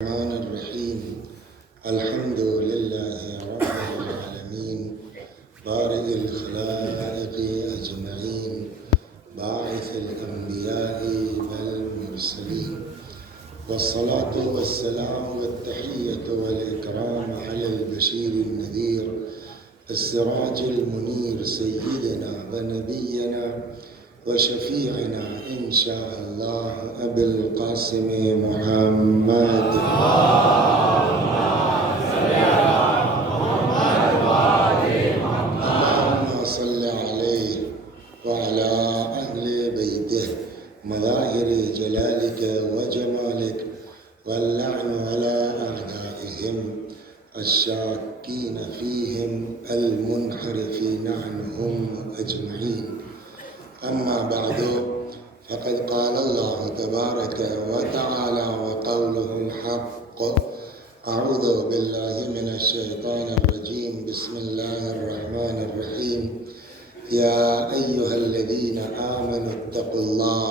الرحمن الرحيم الحمد لله رب العالمين بارئ الخلائق أجمعين باعث الأنبياء والمرسلين والصلاة والسلام والتحية والإكرام على البشير النذير السراج المنير سيدنا ونبينا وشفيعنا إن شاء الله أبي القاسم محمد اللهم صل عليه وعلى أهل بيته مظاهر جلالك وجمالك واللعن على أعدائهم الشاكين فيهم المنحرفين عنهم أجمعين. أما بعد فقد قال الله تبارك وتعالى وقوله الحق أعوذ بالله من الشيطان الرجيم بسم الله الرحمن الرحيم يا أيها الذين آمنوا اتقوا الله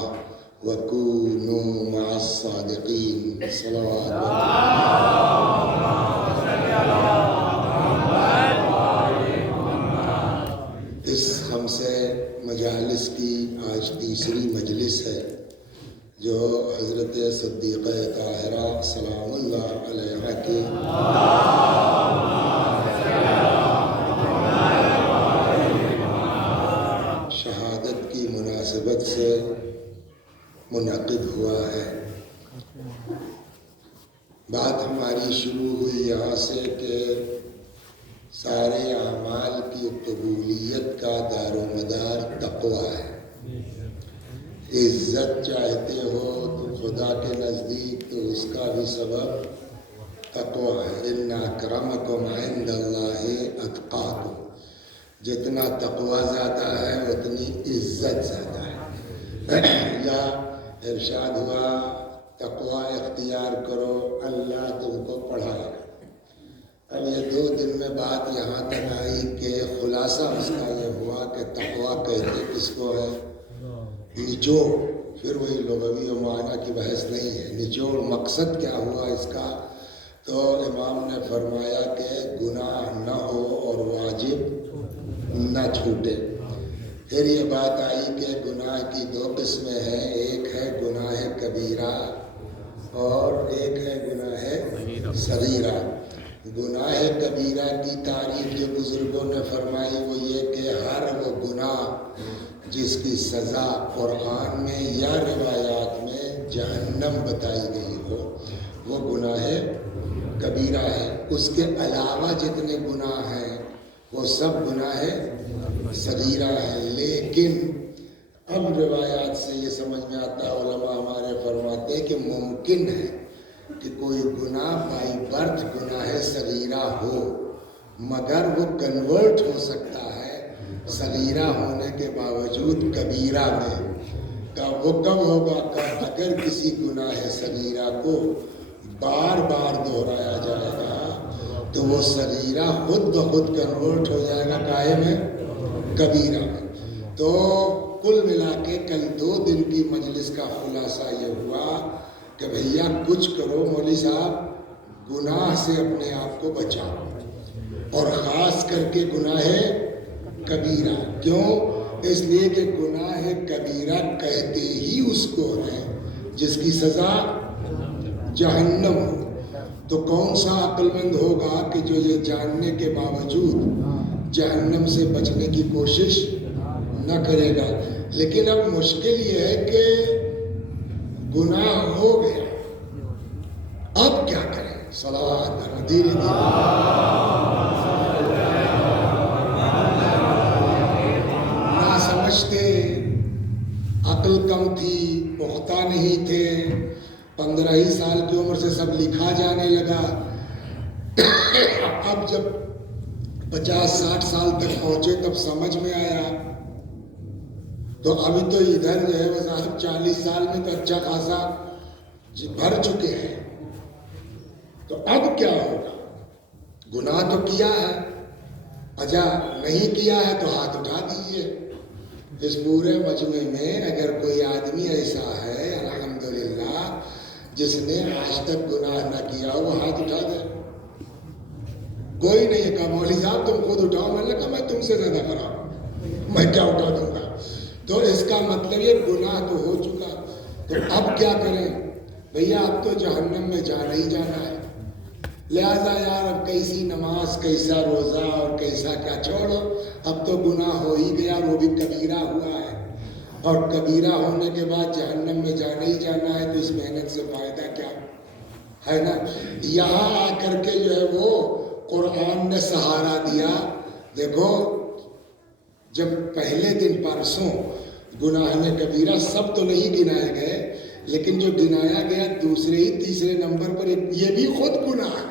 وكونوا مع الصادقين. صلوات اس خمسے مجالس کی آج تیسری مجلس ہے جو حضرت صدیقہ طاہرہ سلام اللہ علیہ کی شہادت کی مناسبت سے منعقد ہوا ہے. بات ہماری شروع ہوئی یہاں سے کہ سارے اعمال کی قبولیت کا دار و مدار تقویٰ ہے. عزت چاہتے ہو تو خدا کے نزدیک تو اس کا بھی سبب تقویٰ ہے. ان اکرمکم عند اللہ اتقاکم. جتنا تقویٰ زیادہ ہے اتنی عزت زیادہ ہے. یا ارشاد ہوا تقویٰ اختیار کرو اللہ تم کو پڑھائے گا. اب یہ 2 دن میں بات یہاں تک آئی کہ خلاصہ اس کا یہ ہوا کہ تقویٰ کہتے کس کو ہے؟ نچوڑ. پھر وہی لغوی و معنی کی بحث نہیں ہے. نچوڑ مقصد کیا ہوا اس کا؟ تو امام نے فرمایا کہ گناہ نہ ہو اور واجب نہ چھوٹے. پھر یہ بات آئی کہ گناہ کی 2 قسمیں ہیں. ایک ہے گناہ کبیرہ اور ایک ہے گناہ صغیرہ. گناہ کبیرہ کی تعریف جو بزرگوں نے فرمائی وہ یہ کہ ہر وہ گناہ جس کی سزا قرآن میں یا روایات میں جہنم بتائی گئی ہو وہ گناہ کبیرہ ہے. اس کے علاوہ جتنے گناہ ہیں وہ سب گناہ صغیرہ ہیں. لیکن اب روایات سے یہ سمجھ میں آتا ہے، علماء ہمارے فرماتے ہیں کہ ممکن ہے کہ کوئی گناہ بائی برتھ گناہ صغیرہ ہو مگر وہ کنورٹ ہو سکتا ہے صغیرہ ہونے کے باوجود کبیرہ میں. وہ کب ہوگا؟ اگر کسی گناہ صغیرہ کو بار بار دہرایا جائے گا تو وہ صغیرہ خود بخود کنورٹ ہو جائے گا قائم ہے کبیرہ میں. تو کل ملا کے کل 2 دن کی مجلس کا خلاصہ یہ ہوا کہ بھیا کچھ کرو مولوی صاحب گناہ سے اپنے آپ کو بچاؤ اور خاص کر کے گناہ کبیرہ. کیوں؟ اس لیے کہ گناہ کبیرہ کہتے ہی اس کو ہے جس کی سزا جہنم ہو. تو کون سا عقل مند ہوگا کہ جو یہ جاننے کے باوجود جہنم سے بچنے کی کوشش نہ کرے گا. لیکن اب مشکل یہ ہے کہ گناہ ہو گیا اب کیا کریں؟ صلوات دھیرے دھیرے نہ سمجھتے، عقل کم تھی، پختہ نہیں تھے. 15 ہی سال کی عمر سے سب لکھا جانے لگا. اب جب 50-60 سال تک پہنچے تب سمجھ میں آیا. تو ابھی تو ادھر جو ہے وہ صاحب 40 سال میں تو اچھا خاصا بھر چکے ہیں. تو اب کیا ہوگا؟ گناہ تو کیا ہے، اجا نہیں کیا ہے تو ہاتھ اٹھا دیجئے. اس پورے مجمع میں اگر کوئی آدمی ایسا ہے الحمدللہ جس نے آج تک گناہ نہ کیا وہ ہاتھ اٹھا دے. کوئی نہیں کہا مولوی صاحب تم خود اٹھاؤ. میں نے کہا میں تم سے زیادہ خراب ہوں، میں کیا اٹھا دوں گا. تو اس کا مطلب یہ گناہ تو ہو چکا، تو اب کیا کریں بھیا؟ اب تو جہنم میں جانا ہی جانا ہے. لہٰذا یار اب کیسی نماز، کیسا روزہ اور کیسا کیا، چھوڑو. اب تو گناہ ہو ہی گیا، وہ بھی کبیرہ ہوا ہے، اور کبیرہ ہونے کے بعد جہنم میں جانا ہی جانا ہے، تو اس محنت سے فائدہ کیا ہے نا. یہاں آ کر کے جو ہے وہ قرآن نے سہارا دیا. دیکھو جب پہلے دن پرسوں گناہ میں کبیرہ سب تو نہیں گنائے گئے، لیکن جو گنایا گیا دوسرے ہی تیسرے نمبر پر یہ بھی خود گناہ ہے.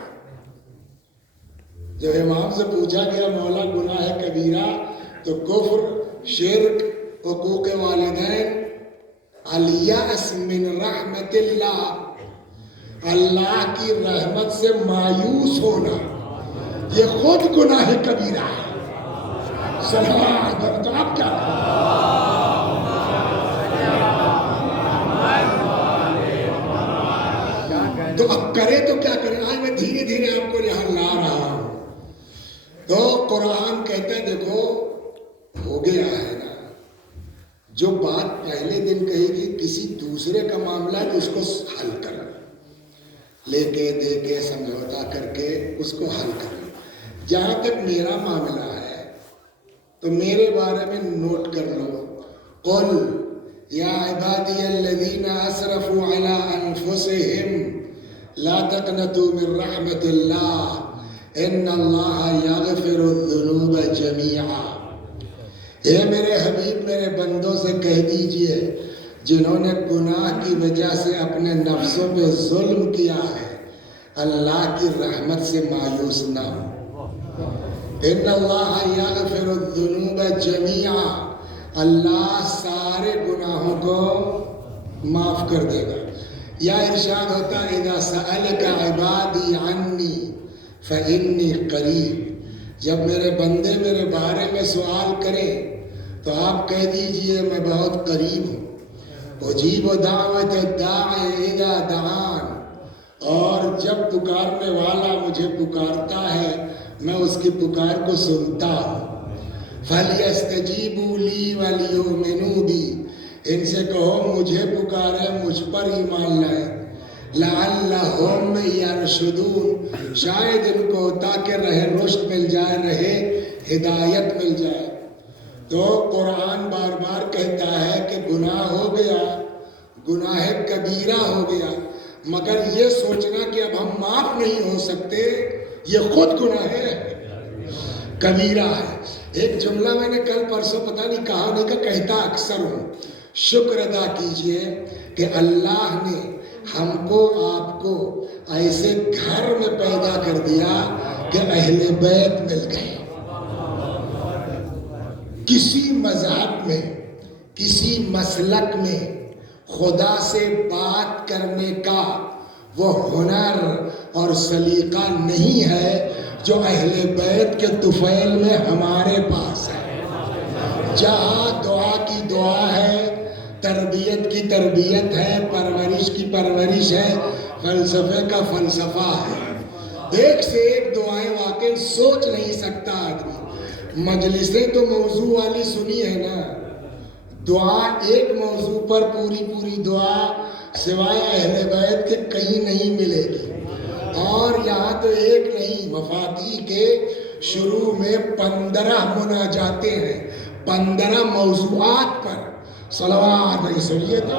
جب امام سے پوچھا گیا مولا گناہ ہے کبیرہ تو کفر، شرک، حقوق والدین، الیأس من رحمت اللہ، اللہ کی رحمت سے مایوس ہونا، یہ خود گناہ کبیرہ ہے. تو آپ کیا کریں؟ تو اب کرے تو کیا کریں؟ آج میں دھیرے دھیرے آپ کو یہاں لا رہا ہوں. تو قرآن کہتا ہے دیکھو ہو گیا ہے نا، جو بات پہلے دن کہی تھی کسی دوسرے کا معاملہ ہے تو اس کو حل کرنا، لے کے دے کے سمجھوتا کر کے اس کو حل کرنا. جہاں تک میرا معاملہ ہے تو میرے بارے میں نوٹ کر لو. قل یا عبادی الذین اسرفوا علی انفسہم لا تقنطوا من رحمت اللہ ان اللہ یغفر الذنوب جمیعا. اے میرے حبیب میرے بندوں سے کہہ دیجئے جنہوں نے گناہ کی وجہ سے اپنے نفسوں پہ ظلم کیا ہے، اللہ کی رحمت سے مایوس نہ ہو. ان اللہ یغفر الذنوب جمیعا، اللہ سارے گناہوں کو معاف کر دے گا. یا ارشاد ہوتا ہے اذا سألک عبادی عنی فإنی قریب، جب میرے بندے میرے بارے میں سوال کریں تو آپ کہہ دیجئے میں بہت قریب ہوں. اجیب دعوت الداعی اذا دعان، اور جب پکارنے والا مجھے پکارتا ہے میں اس کی پکار کو سنتا ہوں. فَلْيَسْتَجِيبُوا لِي وَلْيُؤْمِنُوا بِي، ان سے کہو مجھے پکارے مجھ پر ایمان لائیں. لَعَلَّهُمْ يَرْشُدُونَ، شاید ان کو تاکہ رہے رشد مل جائے، رہے ہدایت مل جائے. تو قرآن بار بار کہتا ہے کہ گناہ ہو گیا، گناہ کبیرہ ہو گیا، مگر یہ سوچنا کہ اب ہم معاف نہیں ہو سکتے یہ خود گناہ کبیرہ ہے. ایک جملہ میں نے کل پرسوں پتہ نہیں کہا نہیں کہ کہتا اکثر ہوں، شکر ادا کیجئے کہ اللہ نے ہم کو آپ کو ایسے گھر میں پیدا کر دیا کہ اہل بیت مل گئے. کسی مذہب میں، کسی مسلک میں خدا سے بات کرنے کا وہ ہنر اور سلیقہ نہیں ہے جو اہل بیت کے طفیل میں ہمارے پاس ہے. جہاں دعا کی دعا ہے، تربیت کی تربیت ہے، پرورش کی پرورش ہے، فلسفے کا فلسفہ ہے. ایک سے ایک دعائیں واقعی سوچ نہیں سکتا آدمی. مجلسیں تو موضوع والی سنی ہے نا، دعا ایک موضوع پر پوری دعا سوائے اہل بیت کے کہیں نہیں ملے گی. اور یہاں تو ایک نہیں، مفاتیح کے شروع میں 15 مناجاتیں ہیں، 15 موضوعات پر. صلوات بھائی سنیے تو،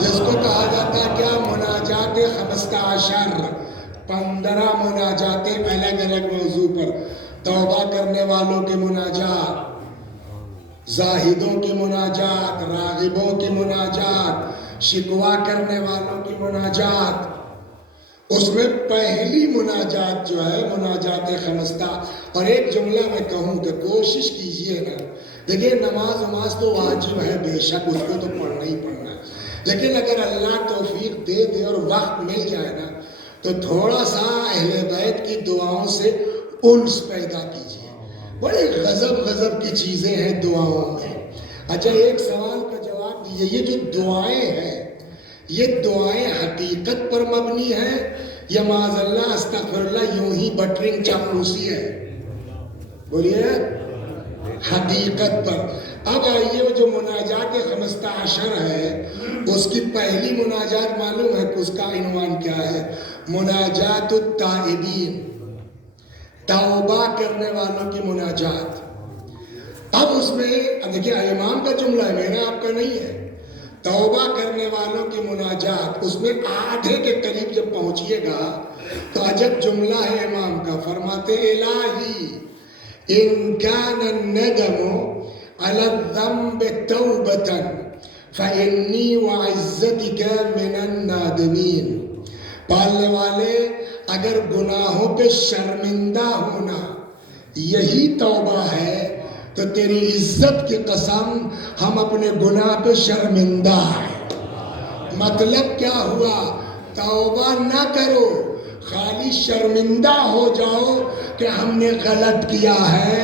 جس کو کہا جاتا ہے کیا مناجات 15، 15 مناجاتیں الگ الگ موضوع پر. توبہ کرنے والوں کے مناجات، زاہدوں کی مناجات، راغبوں کی مناجات، شکوہ کرنے والوں کی مناجات. اس میں پہلی مناجات جو ہے مناجات 15. اور ایک جملہ میں کہوں کہ کوشش کیجئے نا، دیکھیے نماز تو واجب ہے بے شک، اس کو تو پڑھنا ہی پڑھنا ہے، لیکن اگر اللہ توفیق دے دے اور وقت مل جائے نا تو تھوڑا سا اہل بیت کی دعاؤں سے انس پیدا کیجئے. بڑے غضب کی چیزیں ہیں دعاؤں میں. اچھا ایک سوال کا جواب یہ جو دعائیں ہیں یہ دعائیں حقیقت پر مبنی ہیں یا معاذ اللہ استغفر اللہ یوں ہی بٹرنگ چاپلوسی ہے؟ بولیے حقیقت پر۔ اب آئیے وہ جو مناجات 15 ہے اس کی پہلی مناجات معلوم ہے کہ اس کا عنوان کیا ہے؟ مناجات التائبین، توبہ کرنے والوں کی مناجات۔ اب اس میں دیکھیے امام کا جملہ ہے، میرا آپ کا نہیں ہے۔ توبہ کرنے والوں کی مناجات، اس میں آدھے کے قریب جب پہنچیے گا تو عجب جملہ ہے امام کا، فرماتے الہی ان کان الندم علی الذنب توبۃ فانی وعزتک من النادمین۔ پالنے والے اگر گناہوں پہ شرمندہ ہونا یہی توبہ ہے تو تیری عزت کی قسم ہم اپنے گناہ پہ شرمندہ ہیں۔ مطلب کیا ہوا؟ توبہ نہ کرو، خالی شرمندہ ہو جاؤ کہ ہم نے غلط کیا ہے،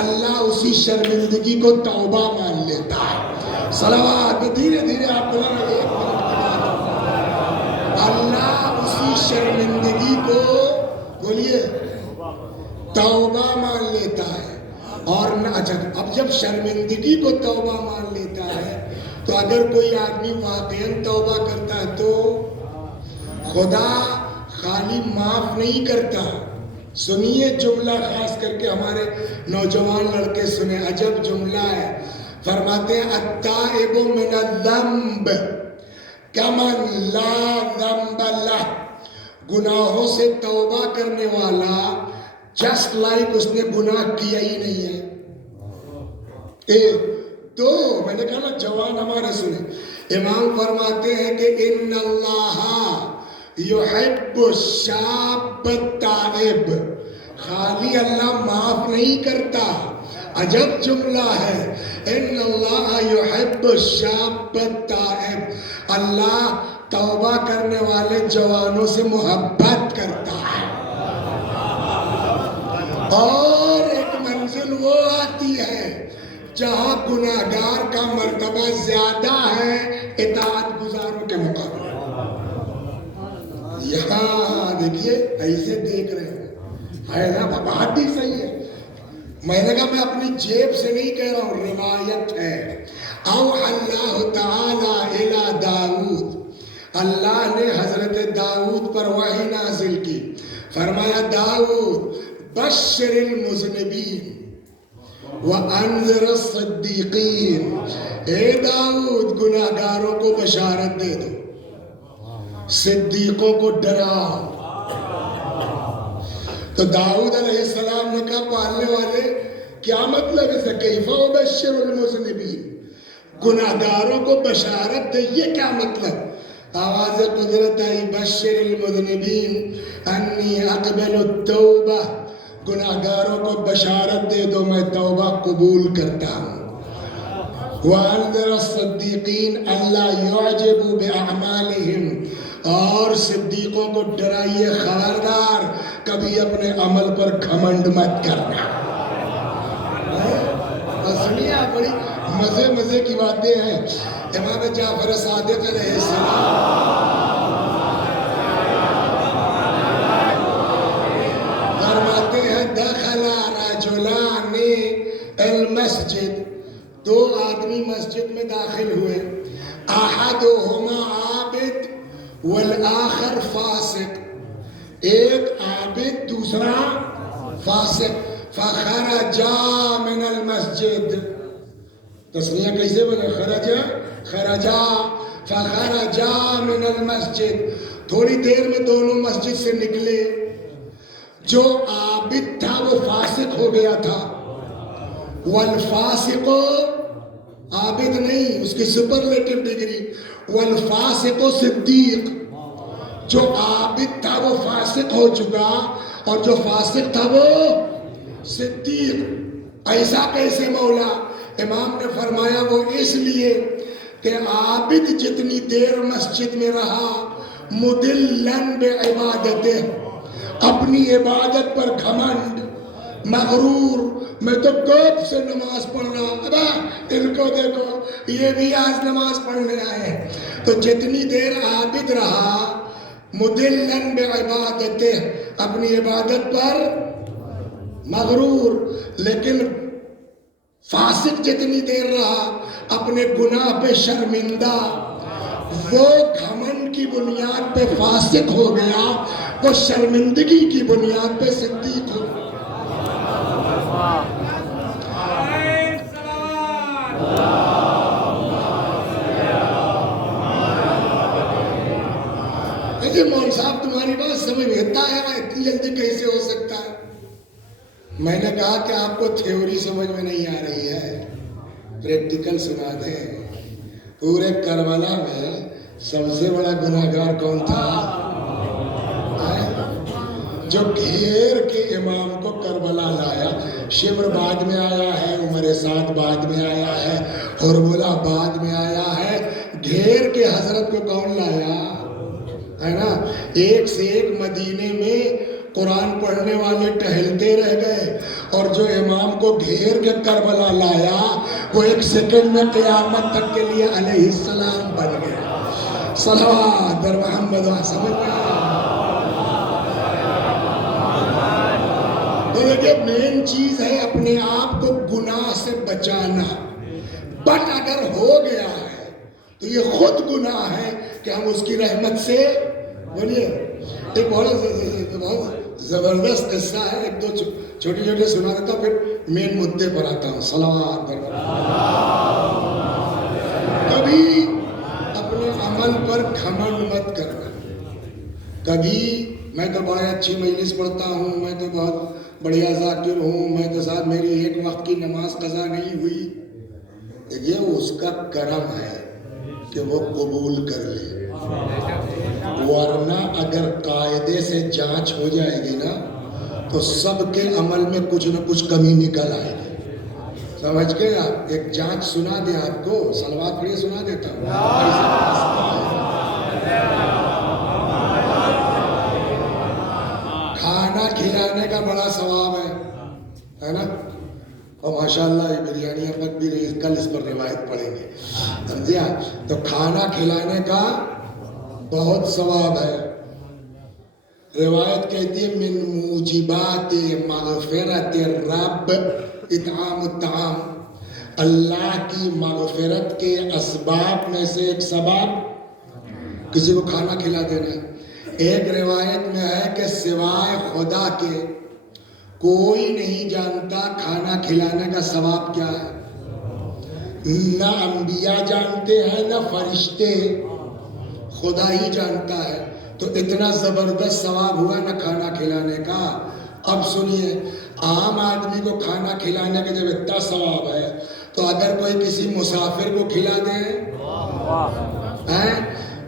اللہ اسی شرمندگی کو توبہ مان لیتا ہے۔ صلوات، دھیرے دھیرے آپ بولیں گے، ایک منٹ کے بعد اللہ اسی شرمندگی کو بولیے توبہ مان لیتا ہے۔ اور اچھا اب جب شرمندگی کو توبہ مان لیتا ہے تو اگر کوئی آدمی واقعاً توبہ کرتا ہے تو خدا خالی معاف نہیں کرتا۔ سنیے جملہ، خاص کر کے ہمارے نوجوان لڑکے سنیں، عجب جملہ ہے۔ فرماتے ہیں التائب من الذنب کمن لا ذنب لہ، گناہوں سے توبہ کرنے والا جسٹ لائک اس نے گناہ کیا ہی نہیں ہے۔ تو میں نے کہا نا جوان ہمارے سنیں، امام فرماتے ہیں کہ ان اللہ یحب الشاب التائب، خالی اللہ معاف نہیں کرتا، عجب جملہ ہے، ان اللہ یحب الشاب التائب، اللہ توبہ کرنے والے جوانوں سے محبت کرتا ہے۔ اور ایک منزل وہ آتی ہے جہاں گناہگار کا مرتبہ زیادہ ہے اطاعت گزاروں کے مقابلے۔ یہاں دیکھیے ایسے دیکھ رہے ہیں، ہے نا بات بھی صحیح ہے۔ میں نے کہا میں اپنی جیب سے نہیں کہہ رہا ہوں، روایت ہے۔ اوحی اللہ تعالی الی داؤد، اللہ نے حضرت داؤد پر وحی نازل کی، فرمایا داؤد بشر المذنبین وانذر الصدیقین، اے داؤد گناہگاروں کو بشارت دے دو، صدیقوں کو ڈراؤ۔ تو داؤد علیہ السلام نے کہا پالنے والے کیا مطلب ہے کیف ابشر المذنبین، گناہگاروں کو بشارت دے، یہ کیا مطلب؟ آواز قدرت آئی بشر المذنبین انی اقبل التوبہ، گناہگاروں کو بشارت دے دو میں توبہ قبول کرتا ہوں۔ وَأَنذِرَ الصَّدِّيقِينَ أَلَّا يُعْجِبُوا بِأَعْمَالِهِمْ، اور صدیقوں کو ڈرائیے خبردار کبھی اپنے عمل پر گھمنڈ مت کرنا۔ سنیے آپ، بڑی مزے کی باتیں ہیں۔ امام جعفر صادق علیہ السلام فرماتے ہیں دخل رجلان المسجد، دو آدمی مسجد میں داخل ہوئے، احدہما عابد والآخر فاسق، ایک عابد دوسرا فاسق، فخرجا من المسجد، تسمیہ کیسے بنے؟ خرجا فخرجا من المسجد، تھوڑی دیر میں دونوں مسجد سے نکلے، جو عابد تھا وہ فاسق ہو گیا تھا، والفاسق عابد نہیں، اس کی سپرلیٹو ڈگری، والفاسق صدیق، جو عابد تھا وہ فاسق ہو چکا اور جو فاسق تھا وہ صدیق۔ ایسا کیسے مولا؟ امام نے فرمایا وہ اس لیے کہ عابد جتنی دیر مسجد میں رہا مدلن بعبادتہ، اپنی عبادت پر گھمنڈ، مغرور، میں تو کب سے نماز پڑھ رہا ہوں. ابا ان کو دیکھو یہ بھی آج نماز پڑھنے آئے ہیں. تو جتنی دیر عابد رہا مدلن بعبادتہ اپنی عبادت پر مغرور، لیکن فاسق جتنی دیر رہا اپنے گناہ پہ شرمندہ، وہ گھمنڈ کی بنیاد پہ فاسق ہو گیا، وہ شرمندگی کی بنیاد پہ صدیق ہو گیا. یہ مول صاحب تمہاری بات سمجھ میں آتا ہے نا، اتنی جلدی کیسے ہو سکتا ہے؟ میں نے کہا کہ آپ کو تھیوری سمجھ میں نہیں آ رہی ہے، پریکٹیکل سنا دیں. پورے کربلا میں سب سے بڑا گناہگار کون تھا؟ جو گھیر کے امام کو کربلا لایا. شمر بعد میں آیا ہے، عمر سعد بعد میں آیا ہے، حرملہ بعد میں آیا ہے. گھیر کے حضرت کو کون لایا ہے نا؟ ایک سے ایک مدینے میں قرآن پڑھنے والے ٹہلتے رہ گئے، اور جو امام کو گھیر کے کربلا لایا وہ ایک سیکنڈ میں قیامت تک کے لیے علیہ السلام بن گیا. صلوات در محمد. سمجھ میں آیا؟ تو یہ مین چیز ہے اپنے آپ کو گناہ سے بچانا. بٹ اگر ہو گیا ہے تو یہ خود گناہ ہے کہ ہم اس کی رحمت سے بولیے. ایک بہت زبردست قصہ ہے، ایک دو چھوٹے چھوٹے سنا دیتا ہوں، پھر مین مدے پر آتا ہوں. صلوات. کبھی اپنے عمل پر گھمنڈ مت کرنا. کبھی میں تو بڑی اچھی مجلس پڑھتا ہوں، میں تو بہت بڑھیا ذاکر ہوں، میں تو ساتھ میری ایک وقت کی نماز قضا نہیں ہوئی. یہ اس کا کرم ہے کہ وہ قبول کر لے، ورنہ اگر قاعدے سے جانچ ہو جائے گی نا تو سب کے عمل میں کچھ نہ کچھ کمی نکل آئے گی. سمجھ گئے آپ؟ ایک جانچ سنا دیں آپ کو، صلوات پڑھیے سنا دیتا ہوں. کھانا کھلانے کا بڑا ثواب ہے نا؟ اور ماشاءاللہ یہ بریانی پک بھی رہی، کل اس پر روایت پڑھیں گے. سمجھے آپ؟ تو کھانا کھلانے کا بہت ثواب ہے. روایت کہتی ہے من موجبات مغفرت الرب اطعام الطعام. اللہ کی مغفرت کے اسباب میں سے ایک سبب کسی کو کھانا کھلا دینا. ایک روایت میں ہے کہ سوائے خدا کے کوئی نہیں جانتا کھانا کھلانے کا ثواب کیا ہے. نہ انبیاء جانتے ہیں نہ فرشتے، خدا ہی جانتا ہے. تو اتنا زبردست ثواب ہوا نا کھانا کھلانے کا. اب سنیے، عام آدمی کو کھانا کھلانے کا جب اتنا ثواب ہے تو اگر کوئی کسی مسافر کو کھلا دے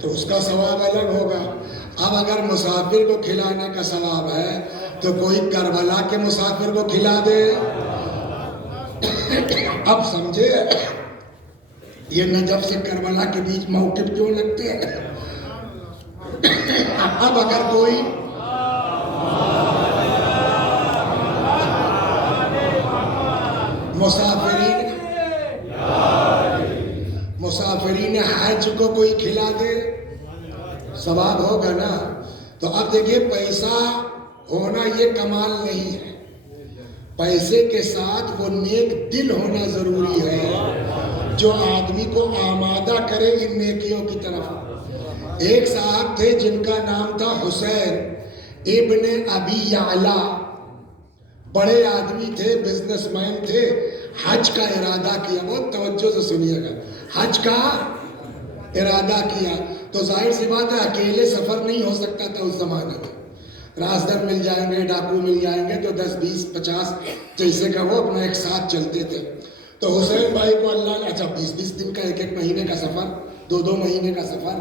تو اس کا ثواب الگ ہوگا. اب اگر مسافر کو کھلانے کا ثواب ہے تو کوئی کربلا کے مسافر کو کھلا دے. اب سمجھے یہ نجف سے کربلا کے بیچ موقف کیوں لگتے ہیں. اب اگر کوئی مسافرین حج کو کوئی کھلا دے ثواب ہوگا نا. تو اب دیکھیے پیسہ ہونا یہ کمال نہیں ہے، پیسے کے ساتھ وہ نیک دل ہونا ضروری ہے جو آدمی کو آمادہ کرے ان نیکیوں کی طرف. ایک صاحب تھے جن کا نام تھا حسین ابن ابی یعلا، بڑے آدمی تھے، بزنس مین تھے. حج کا ارادہ کیا، بہت توجہ سے سنیے گا، حج کا ارادہ کیا. تو ظاہر سی بات ہے اکیلے سفر نہیں ہو سکتا تھا اس زمانے میں. رازدر مل جائیں گے، ڈاکو مل جائیں گے، تو 10 20 50 جیسے کہ وہ اپنا ایک ساتھ چلتے تھے. تو حسین بھائی کو اللہ نے 20 دن کا، ایک مہینے کا سفر، 2 مہینے کا سفر.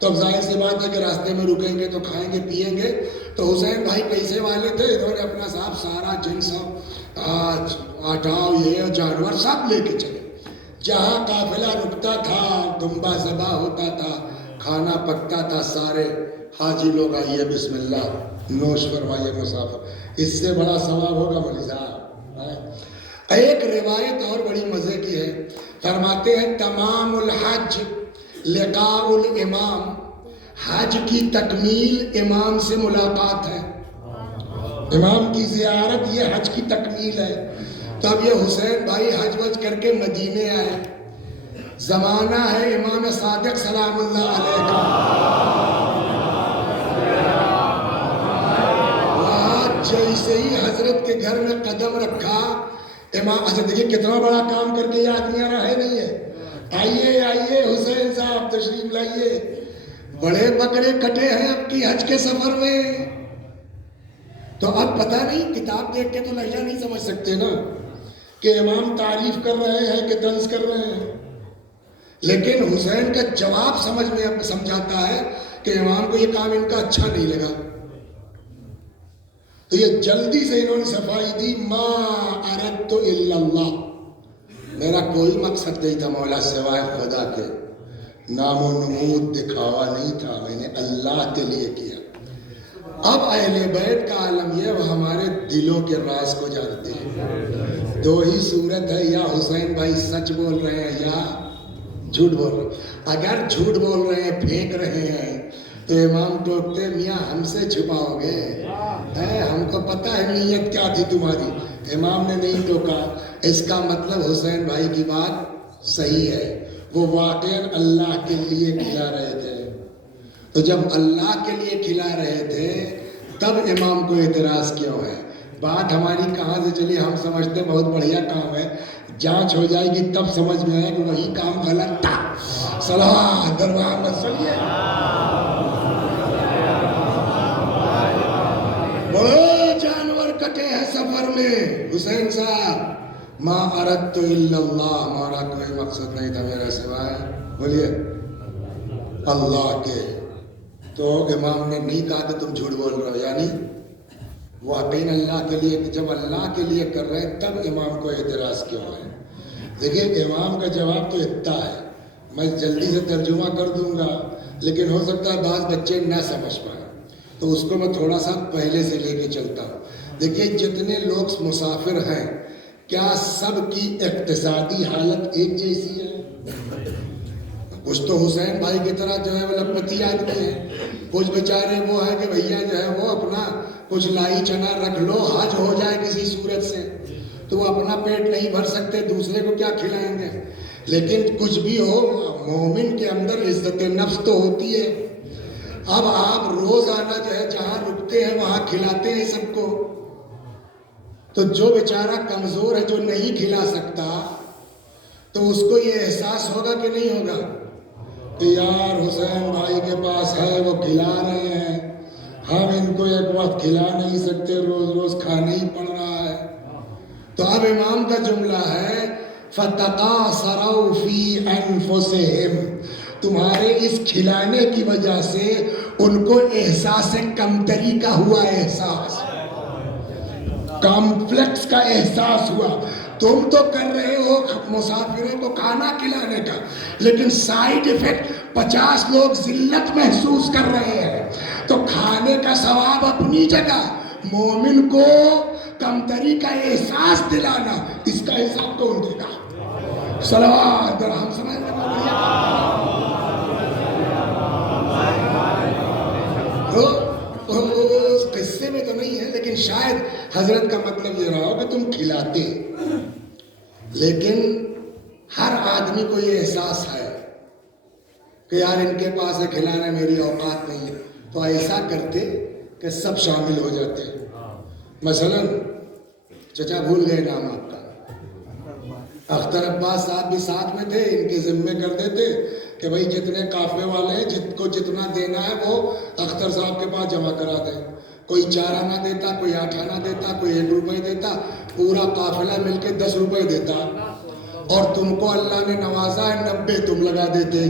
تو اب ظاہر سی بات ہے کہ راستے میں رکیں گے تو کھائیں گے پیئیں گے. تو حسین بھائی پیسے والے تھے، انہوں نے اپنا صاحب سارا جنس، آٹا، یہ جانور سب لے کے چلے. جہاں قافلہ رکتا تھا دمبا ذبح ہوتا تھا، کھانا پکتا تھا. سارے حاجی لوگ آئیے بسم اللہ نوش فرمائیے مسافر. اس سے بڑا ثواب ہوگا مولی صاحب؟ ایک روایت اور بڑی مزے کی ہے، فرماتے ہیں تمام الحج لقاء الامام، حج کی تکمیل امام سے ملاقات ہے، امام کی زیارت یہ حج کی تکمیل ہے۔ تو اب یہ حسین بھائی حج وج کر کے مدینے آئے، زمانہ ہے امام صادق سلام اللہ علیہ کا، وہاں جیسے ہی حضرت کے گھر میں قدم رکھا امام، اچھا دیکھیے کتنا بڑا کام کر کے یہ آدمی آ رہا ہے نہیں ہے، آئیے آئیے حسین صاحب تشریف لائیے، بڑے بکرے کٹے ہیں اب کی حج کے سفر میں۔ تو اب پتہ نہیں، کتاب دیکھ کے تو لہجہ نہیں سمجھ سکتے نا کہ امام تعریف کر رہے ہیں کہ طنز کر رہے ہیں، لیکن حسین کا جواب سمجھ میں اب سمجھاتا ہے کہ امام کو یہ کام ان کا اچھا نہیں لگا، تو یہ جلدی سے انہوں نے صفائی دی، ما اردت الا اللہ، میرا کوئی مقصد نہیں تھا مولا سوائے خدا کے، نام و نمود دکھاوا نہیں تھا، میں نے اللہ کے لیے کیا۔ اب اہل بیت کا عالم یہ، وہ ہمارے دلوں کے راز کو جانتے ہیں، دو ہی صورت ہے، یا حسین بھائی سچ بول رہے ہیں یا جھوٹ بول رہے ہیں۔ اگر جھوٹ بول رہے ہیں، پھینک رہے ہیں، تو امام ٹوکتے میاں ہم سے چھپاؤ گے، ہم کو پتہ ہے نیت کیا تھی تمہاری۔ امام نے نہیں ٹوکا، اس کا مطلب حسین بھائی کی بات صحیح ہے، وہ واقعاً اللہ کے لیے کھلا رہے تھے، تو جب اللہ کے لیے کھلا رہے تھے تب امام کو اعتراض کیوں ہے؟ بات ہماری کہاں سے چلی، ہم سمجھتے بہت بڑھیا کام ہے، جانچ ہو جائے گی تب سمجھ میں آئے کہ وہی کام غلط تھا۔ صلوات دربار میں سنیے، بڑے جانور کٹے ہیں سفر میں، حسین صاحب ما اردت الا اللہ، ہمارا کوئی مقصد نہیں تھا میرا سوائے بولیے اللہ کے۔ تو امام نے نہیں کہا کہ تم جھوٹ بول رہے ہو، یعنی واقعی اللہ کے لیے، جب اللہ کے لیے کر رہے ہیں تب امام کو اعتراض کیوں ہے؟ دیکھیے امام کا جواب تو اتنا ہے، میں جلدی سے ترجمہ کر دوں گا لیکن ہو سکتا ہے بعض بچے نہ سمجھ پائیں، تو اس کو میں تھوڑا سا پہلے سے لے کے چلتا ہوں۔ دیکھیے جتنے لوگ مسافر ہیں کیا سب کی اقتصادی حالت ایک جیسی ہے؟ کچھ تو حسین بھائی کی طرح جو ہے وہ لکھپتی آدمی ہیں، کچھ بیچارے وہ ہے کہ بھیا جو ہے وہ اپنا کچھ لائی چنا رکھ لو، حج ہو جائے کسی صورت سے، تو وہ اپنا پیٹ نہیں بھر سکتے، دوسرے کو کیا کھلائیں گے۔ لیکن کچھ بھی ہو، مومن کے اندر عزت نفس تو ہوتی ہے۔ اب آپ روزانہ جو ہے جہاں رکتے ہیں وہاں کھلاتے ہیں سب کو، تو جو بیچارہ کمزور ہے جو نہیں کھلا سکتا تو اس کو یہ احساس ہوگا کہ نہیں ہوگا کہ یار حسین بھائی کے پاس ہے وہ کھلا رہے ہیں، ہم ان کو ایک وقت کھلا نہیں سکتے، روز روز کھانا ہی پڑ رہا ہے۔ تو اب امام کا جملہ ہے فَتَقَاصَرَوْا فِي أَنفُسِهِمْ، تمہارے اس کھلانے کی وجہ سے ان کو احساس کمتری کا ہوا، احساس کمپلیکس کا احساس ہوا۔ تم تو کر رہے ہو مسافروں کو کھانا کھلانے کا، لیکن سائیڈ ایفیکٹ 50 لوگ ذلت محسوس کر رہے ہیں، تو کھانے کا ثواب اپنی جگہ، مومن کو کمتری کا احساس دلانا اس کا حساب تو ان دے گا۔ صلوات، ہم سمجھ رہے اس قصے میں تو نہیں ہے، لیکن شاید حضرت کا مطلب یہ رہا ہو کہ تم کھلاتے، لیکن ہر آدمی کو یہ احساس ہے کہ یار ان کے پاس ہے کھلانا، میری اوقات نہیں ہے، تو ایسا کرتے کہ سب شامل ہو جاتے۔ مثلا چچا بھول گئے نام آپ کا، اختر عباس صاحب بھی ساتھ میں تھے، ان کے ذمے کر دیتے کہ بھائی جتنے قافلے والے ہیں جت کو جتنا دینا ہے وہ اختر صاحب کے پاس جمع کرا دیں۔ کوئی 4 آنا دیتا، کوئی 8 آنا دیتا، کوئی 1 روپے دیتا، پورا قافلہ مل کے 10 روپے دیتا، اور تم کو اللہ نے نوازا ہے 90 تم لگا دیتے۔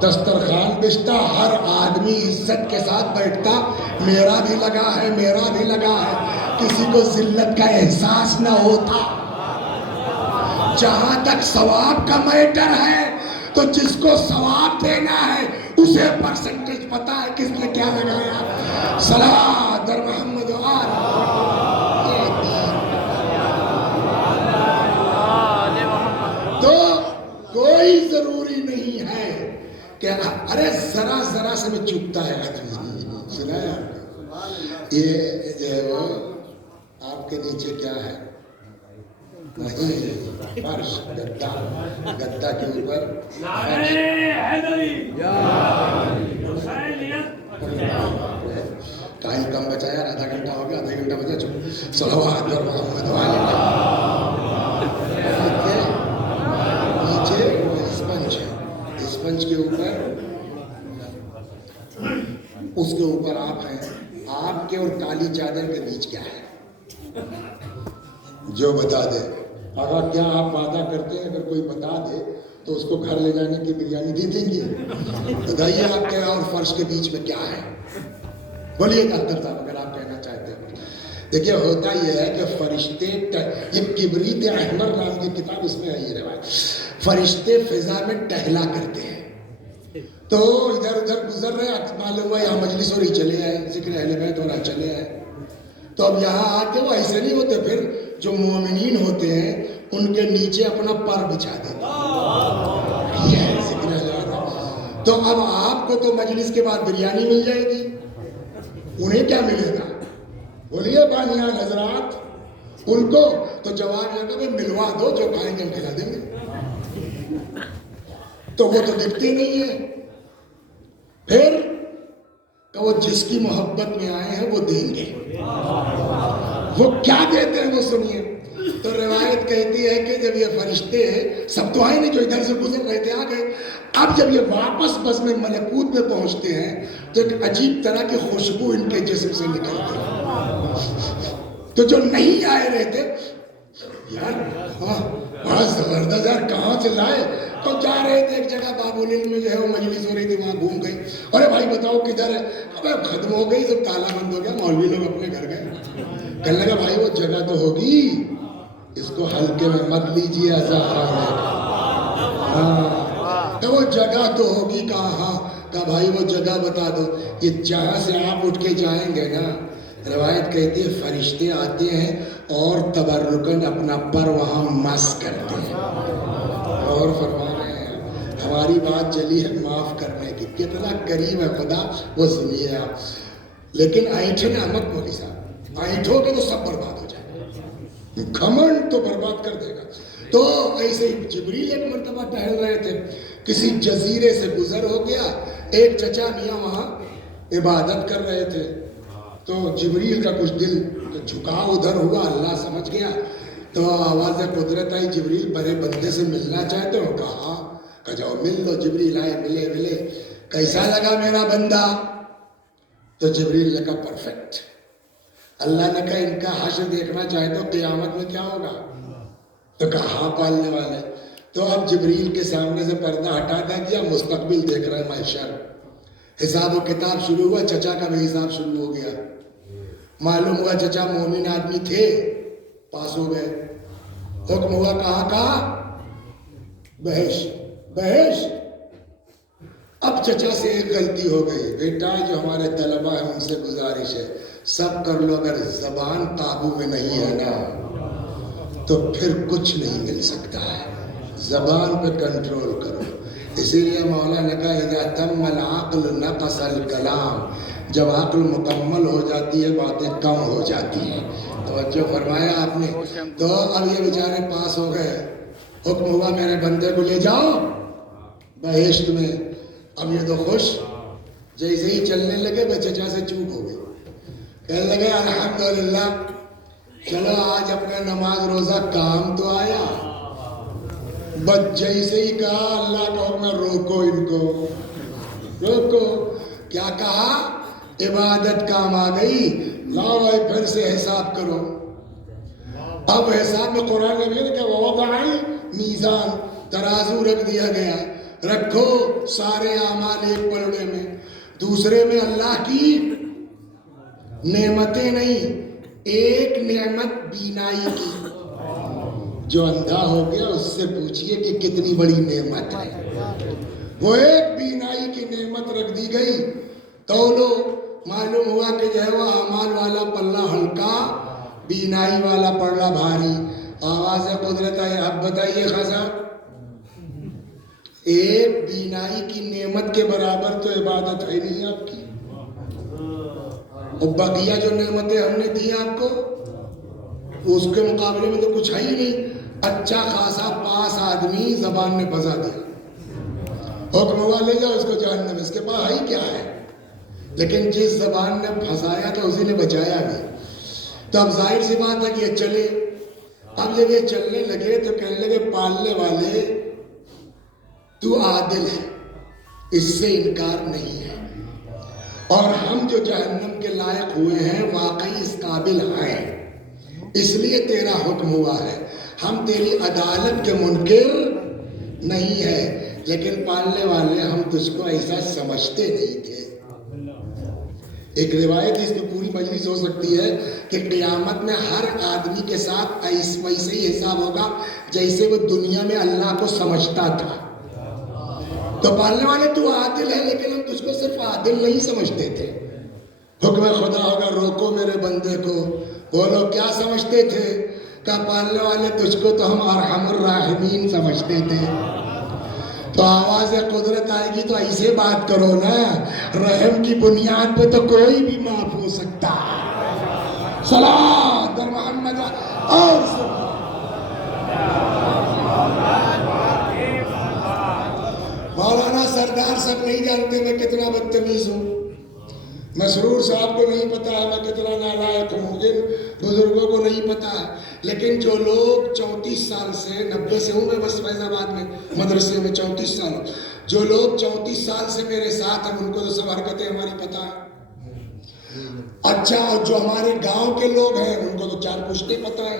دسترخوان بچتا، ہر آدمی عزت کے ساتھ بیٹھتا، میرا بھی لگا ہے، میرا بھی لگا ہے، کسی کو ذلت کا احساس نہ ہوتا۔ جہاں تک ثواب کا میٹر ہے تو جس کو ثواب دینا ہے اسے پرسنٹیج پتا ہے کس نے کیا لگایا۔ صلوات در محمد و آل سے بھی چکتا ہے آدمی. سنا ہے آپ کو؟ یہ جو ہے وہ آپ کے نیچے کیا ہے؟ نہیں، فرش، گدا. گدا کے اوپر ٹائم کم بچا یار، آدھا گھنٹہ ہو گیا، آدھا گھنٹہ بچا. چکو صلوات اور محمد والے نیچے اسپنج ہے، اسپنج کے اوپر، اس کے اوپر آپ ہیں. آپ کے اور کالی چادر کے بیچ کیا ہے؟ جو بتا دے. اگر کیا آپ وعدہ کرتے ہیں اگر کوئی بتا دے تو اس کو گھر لے جانے کی بریانی دے دیں گے؟ بتائیے آپ کے اور فرش کے بیچ میں کیا ہے؟ بولیے ڈاکٹر صاحب اگر آپ کہنا چاہتے ہیں. دیکھیے ہوتا یہ ہے کہ فرشتے، یہ کبریت احمر نام کی کتاب، اس میں ہے یہ روایت، فرشتے فضا میں ٹہلا کرتے ہیں. تو ادھر ادھر گزر رہے، معلوم ہوا یہاں مجلس ہو رہی، چلے آئے، ذکر اہل بیت ہو رہا، چلے آئے. تو اب یہاں آ کے وہ ایسے نہیں ہوتے، پھر جو مومنین ہوتے ہیں ان کے نیچے اپنا پر بچھا دیتے ہیں. یہ ہے ذکر اہل بیت. تو اب آپ کو تو مجلس کے بعد بریانی مل جائے گی، انہیں کیا ملے گا؟ بولیے بانیان حضرات ان کو. تو جواب یہ کہ ملوا دو، جو کھائیں گے ہم کھلا دیں گے. تو وہ تو دکھتے نہیں ہیں. پھر کہ وہ جس کی محبت میں آئے ہیں وہ دیں گے. وہ کیا دیتے ہیں وہ سنیے. تو روایت کہتی ہے کہ جب یہ فرشتے سب تو آئے نہیں، جو ادھر سے گزر رہے تھے آ گئے. اب جب یہ واپس بس میں ملکوت میں پہنچتے ہیں تو ایک عجیب طرح کی خوشبو ان کے جسم سے نکلتی ہے. تو جو نہیں آئے رہے تھے، یار ہاں بڑا زبردست یار، کہاں سے لائے؟ تو جا رہے تھے ایک جگہ، بابولین میں جو ہے وہ مجلس ہو رہی تھی، وہاں گھوم گئے. ارے بھائی بتاؤ کدھر ہے؟ ابے ختم ہو گئی، سب تالا بند ہو گیا، مولوی لوگ اپنے گھر گئے. کہنے لگا بھائی وہ جگہ تو ہوگی، اس کو ہلکے میں مت لیجیے، ایسا ہاں تو وہ جگہ تو ہوگی. کہاں؟ کہا بھائی وہ جگہ بتا دو. یہ جہاں سے آپ اٹھ کے جائیں گے نا، روایت کہتی ہے فرشتے آتے ہیں اور تبرکن اپنا پر وہاں مس کرتے ہیں. اور فرما رہے ہیں ہماری بات چلی ہے معاف کرنے کی، کتنا قریب ہے خدا وہ سنیے آپ. لیکن اینٹھنا مت مولی صاحب، اینٹھو گے تو سب برباد ہو جائے گا. گھمنڈ تو برباد کر دے گا. تو ایسے ہی جبریل ایک مرتبہ ٹہل رہے تھے، کسی جزیرے سے گزر ہو گیا، ایک چچا میاں وہاں عبادت کر رہے تھے. تو جبریل کا کچھ دل جھکاؤ ادھر ہوا، اللہ سمجھ گیا. تو آواز قدرت آئی، جبریل بڑے بندے سے ملنا چاہتے ہو؟ کہا کہ جاؤ مل لو. جبریل آئے، ملے. کیسا لگا میرا بندہ؟ تو جبریل نے کہا پرفیکٹ. اللہ نے کہا ان کا حشر دیکھنا چاہے تو قیامت میں کیا ہوگا؟ تو کہا ہاں پالنے والے. تو اب جبریل کے سامنے سے پردہ ہٹا دیا، مستقبل دیکھ رہے محشر. حساب و کتاب شروع ہوا، چچا کا بھی حساب شروع ہو گیا. معلوم ہوا چچا مومن آدمی تھے، پاس ہو گئے. حکم ہوا کہاں کا؟ بہشت. اب چچا سے ایک غلطی ہو گئی، بیٹا جو ہمارے طلبہ ہیں ان سے گزارش ہے سب کر لو، اگر زبان قابو میں نہیں ہے نا تو پھر کچھ نہیں مل سکتا ہے. زبان پہ کنٹرول کرو. اسی لیے مولا نے کہا اذا تم العقل نقص الکلام، جب عقل مکمل ہو جاتی ہے باتیں کم ہو جاتی ہیں. توجہ فرمایا آپ نے. تو اب یہ بیچارے پاس ہو گئے. حکم ہوا میرے بندے کو لے جاؤ بہشت میں. اب یہ تو خوش، جیسے ہی چلنے لگے وہ چچا سے چوک ہو گئی. کہنے لگے الحمدللہ، چلو آج اپنا نماز روزہ کام تو آیا. بس جیسے ہی کہا اللہ کا حکم روکو ان کو، روکو. کیا کہا؟ عبادت کام آ گئی، لاؤ بھائی پھر سے حساب کرو. اب حساب میں قرآن نے بھی کہ ووضع المیزان، ترازو رکھ دیا گیا. رکھو سارے اعمال ایک پلڑے میں. دوسرے میں اللہ کی نعمتیں نہیں، ایک نعمت بینائی کی. جو اندھا ہو گیا اس سے پوچھئے کہ کتنی بڑی نعمت ہے. وہ ایک بینائی کی نعمت رکھ دی گئی. تولو، معلوم ہوا کہ جو ہے وہ اعمال والا پلہ ہلکا، بینائی والا پلہ بھاری. آواز قدرت آئی. اب بتائیے خاصا ایک بینائی کی نعمت کے برابر تو عبادت ہے نہیں آپ کی، اور بقیہ جو نعمتیں ہم نے دی آپ کو اس کے مقابلے میں تو کچھ ہے ہی نہیں۔ اچھا خاصا پاس آدمی زبان نے پھنسا دیا، حکم ہوا لے جاؤ اس کو جہنم، اس کے پاس ہی کیا ہے؟ لیکن جس زبان نے پھنسایا تو اسی نے بچایا بھی۔ تو اب ظاہر سی بات ہے کہ یہ چلے، اب جب یہ چلنے لگے تو کہنے لگے پالنے والے تو عادل ہے، اس سے انکار نہیں ہے، اور ہم جو جہنم کے لائق ہوئے ہیں واقعی اس قابل ہیں، اس لیے تیرا حکم ہوا ہے، ہم تیری عدالت کے منکر نہیں ہے، لیکن پالنے والے ہم تجھ کو ایسا سمجھتے نہیں تھے۔ ایک روایت اس میں پوری مجلس ہو سکتی ہے کہ قیامت میں ہر آدمی کے ساتھ ویسے ہی حساب ہوگا جیسے وہ دنیا میں اللہ کو سمجھتا تھا۔ تو پالنے والے تو عادل ہے، لیکن ہم تجھ کو صرف عادل نہیں سمجھتے تھے۔ حکم خدا ہوگا روکو میرے بندے کو، بولو کیا سمجھتے تھے؟ کہ پالنے والے تجھ کو تو ہم ارحم الراحمین سمجھتے تھے۔ تو آواز قدرت آئے گی تو ایسے بات کرو نا، رحم کی بنیاد پہ تو کوئی بھی معاف ہو سکتا ہے۔ صلاۃ در محمد اور مولانا سردار صاحب نہیں جانتے میں کتنا بدتمیز ہوں، مسرور صاحب کو نہیں پتا ہے میں کتنا نالائق ہوں، ان بزرگوں کو نہیں پتا ہے، لیکن جو لوگ 34 سال سے 90 سے ہوں میں بس فیض آباد میں مدرسے میں 34 سال، جو لوگ 34 سال سے میرے ساتھ ہیں ان کو تو سب حرکتیں ہماری پتا ہے۔ اچھا، اور جو ہمارے گاؤں کے لوگ ہیں ان کو تو 4 پشتے پتا ہے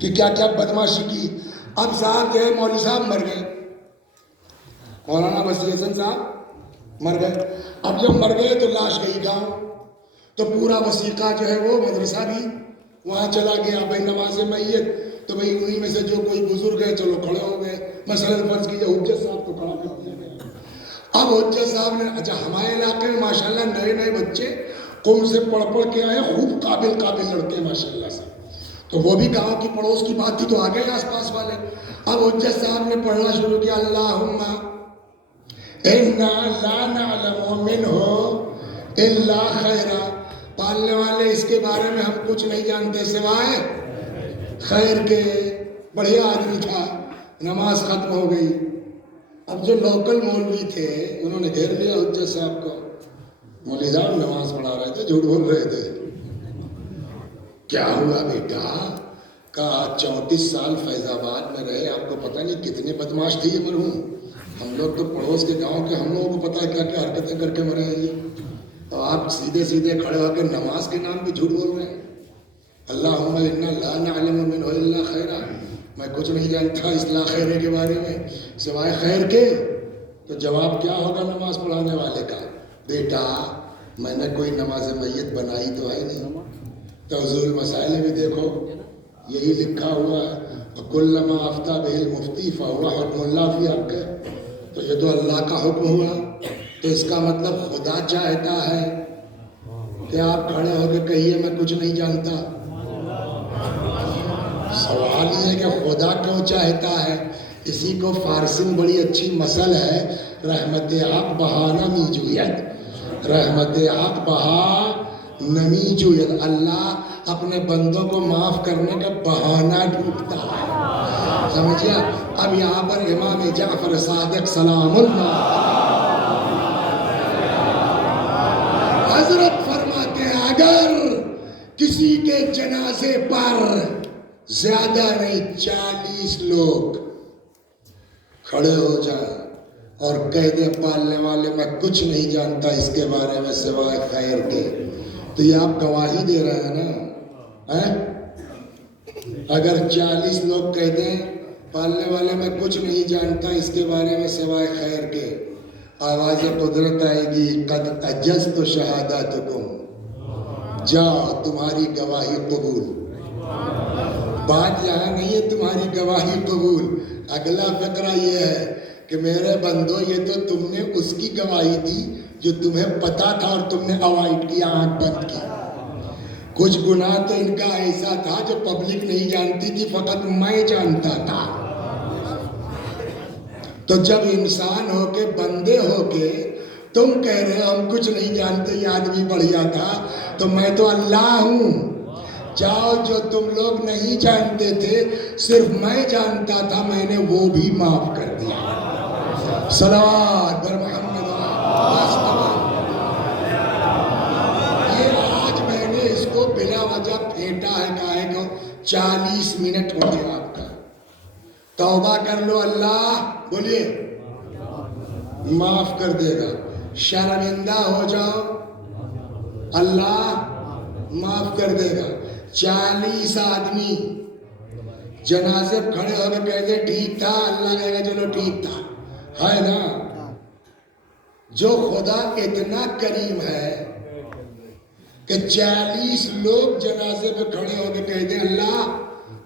کہ کیا کیا بدماشی کی۔ اب صاحب جو ہے مولوی صاحب مر گئے، مولانا وسیع حسن صاحب مر گئے، اب جب مر گئے تو لاش گئی گاؤں، تو پورا وثیقہ جو ہے وہ مدرسہ بھی وہاں چلا گیا، بھائی نماز میت، تو بھائی انہی میں سے جو کوئی بزرگ ہے چلو کھڑے ہو گئے، مثلاً فرض کیجئے حجت صاحب کو کھڑا کر دیا گیا۔ اب حجت صاحب نے، اچھا ہمارے علاقے میں ماشاءاللہ نئے نئے بچے قم سے پڑھ کے آئے، خوب قابل لڑکے ماشاءاللہ سے، تو وہ بھی گاؤں کی پڑوس کی بات تھی تو آ گئے آس پاس والے۔ اب حجت صاحب نے پڑھنا شروع کیا، اللہم اِنَّا لَا نَعْلَمُ مِنْهُ إِلَّا خَيْرًا، پالنے والے اس کے بارے میں ہم کچھ نہیں جانتے سوائے خیر کے، بڑھیا آدمی تھا، نماز ختم ہو گئی۔ اب جو لوکل مولوی تھے انہوں نے گھیر لیا حجت صاحب کو، مولوی صاحب نماز پڑھا رہے تھے، جھوٹ بول رہے تھے، کیا ہوا بیٹا؟ کہا 34 سال فیض آباد میں رہے، آپ کو پتہ نہیں کتنے بدماش تھے یہ مرحوم، ہم لوگ تو پڑوس کے گاؤں کے، ہم لوگوں کو پتا ہے کیا کیا حرکتیں کر کے مرے ہیں یہ، تو آپ سیدھے سیدھے کھڑے ہو کے نماز کے نام پہ جھوٹ بول رہے ہیں۔ اللہم انا لا نعلم منہ الا خیرا، میں کچھ نہیں جانتا اصلاح خیرے کے بارے میں سوائے خیر کے۔ تو جواب کیا ہوگا نماز پڑھانے والے کا؟ بیٹا میں نے کوئی نماز میت بنائی تو ہے نہیں، توضیح المسائل میں بھی دیکھو یہی لکھا ہوا ہے، وَكُلَّمَا أَفْتَى بِهِ الْمُفْتِي فَهُوَ حُكْمُ اللَّهِ فِي حَقِّهِ، تو یہ تو اللہ کا حکم ہوا، تو اس کا مطلب خدا چاہتا ہے کہ آپ کھڑے ہو کے کہیے میں کچھ نہیں جانتا۔ سوال یہ ہے کہ خدا کیوں چاہتا ہے؟ اسی کو فارسی میں بڑی اچھی مثل ہے، رحمت حق بہا نمی جوید، رحمت حق بہا نمی جوید، اللہ اپنے بندوں کو معاف کرنے کا بہانہ ڈھونڈتا ہے، سمجھیا؟ اب یہاں پر امام جعفر صادق سلام اللہ حضرت فرماتے ہیں اگر کسی کے جنازے پر زیادہ نہیں 40 لوگ کھڑے ہو جائیں اور کہہ دیں پالنے والے میں کچھ نہیں جانتا اس کے بارے میں سوائے خیر کے، تو یہ آپ گواہی دے رہے ہیں نا؟ اگر 40 لوگ کہہ دیں پالنے والے میں کچھ نہیں جانتا اس کے بارے میں سوائے خیر کے، آواز قدرت آئے گی، قد اجزت شہادتکم، جاؤ تمہاری گواہی قبول۔ بات یہاں نہیں ہے تمہاری گواہی قبول، اگلا فقرہ یہ ہے کہ میرے بندو یہ تو تم نے اس کی گواہی دی جو تمہیں پتا تھا اور تم نے اوائڈ کیا، آنکھ بند کی۔ کچھ گناہ تو ان کا ایسا تھا جو پبلک نہیں جانتی تھی، فقط میں جانتا تھا۔ تو جب انسان ہو کے بندے ہو کے تم کہہ رہے ہو ہم کچھ نہیں جانتے یہ آدمی بڑھیا تھا، تو میں تو اللہ ہوں، جاؤ جو تم لوگ نہیں جانتے تھے صرف میں جانتا تھا، میں نے وہ بھی معاف کر دیا۔ صلوات بر محمد۔ یہ آج میں نے اس کو بلا وجہ پھینٹا ہے، کہا ہے کہ 40 منٹ ہو گیا آپ کا، توبہ کر لو، اللہ بولیے معاف کر دے گا۔ شرمندہ ہو جاؤ، اللہ معاف کر دے گا۔ 40 آدمی جنازے پہ کھڑے ہو کے کہتے ٹھیک تھا، اللہ کہے گا چلو ٹھیک تھا، ہے نا؟ جو خدا اتنا کریم ہے کہ 40 لوگ جنازے پہ کھڑے ہو کے کہتے ہیں اللہ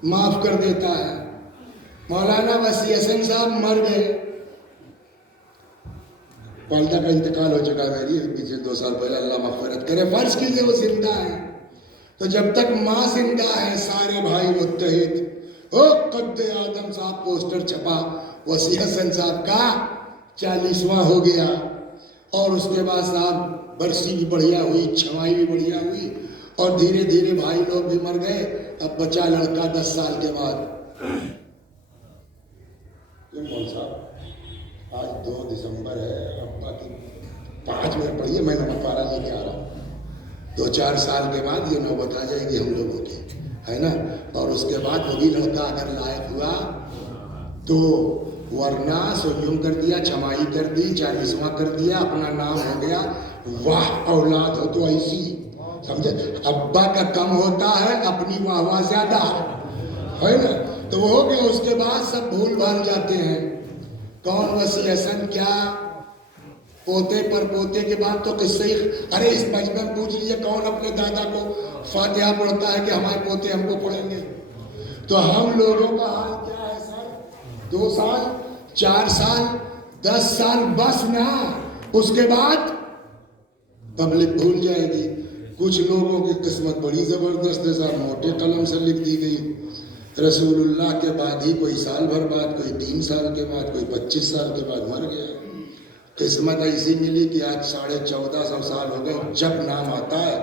معاف کر دیتا ہے۔ مولانا وسیع حسن صاحب مر گئے، والدہ کا انتقال ہو چکا ہے میری پیچھے 2 سال پہلے، اللہ مغفرت کرے، فرض کیجئے وہ زندہ ہے، تو جب تک ماں زندہ ہے سارے بھائی متحد، او قد آدم صاحب پوسٹر چھپا، وسیع حسن صاحب کا 40واں ہو گیا، اور اس کے بعد صاحب برسی بھی بڑھیا ہوئی، چھمائی بھی بڑھیا ہوئی، اور دھیرے دھیرے بھائی لوگ بھی مر گئے، اب بچا لڑکا 10 سال کے بعد۔ مول صاحب آج 2 دسمبر ہے، ابا کی 5 منٹ پڑھیے، میں نمک پارا لے کے آ رہا ہوں، 2-4 سال کے بعد یہ نوبت آ جائے گی ہم لوگوں کی، ہے نا؟ اور اس کے بعد وہ بھی لڑکا اگر لائق ہوا تو، ورنہ سو یوں کر دیا، چھمائی کر دی، 40واں کر دیا، اپنا نام ہو گیا، واہ اولاد ہو تو ایسی، سمجھے؟ ابا کا کم ہوتا ہے، اپنی واہ واہ زیادہ، ہے نا؟ تو وہ ہو گیا، اس کے بعد سب بھول بھال جاتے ہیں، کون وسیع حسن کیا، پوتے پر پوتے کے بعد تو قصہ ہی، ارے اس بچپن پوچھ لیجیے کون اپنے دادا کو فاتحہ پڑھتا ہے کہ ہمارے پوتے ہم کو پڑھیں گے؟ تو ہم لوگوں کا حال کیا ہے سر؟ 2 سال 4 سال 10 سال بس نا، اس کے بعد پبلک بھول جائے گی۔ کچھ لوگوں کی قسمت بڑی زبردست ہے صاحب، موٹے قلم سے لکھ دی گئی، رسول اللہ کے بعد ہی کوئی سال بھر بعد، کوئی 3 سال کے بعد، کوئی 25 سال کے بعد مر گیا۔ قسمت ایسی ملی کہ آج 1450 سال ہو گئے، جب نام آتا ہے۔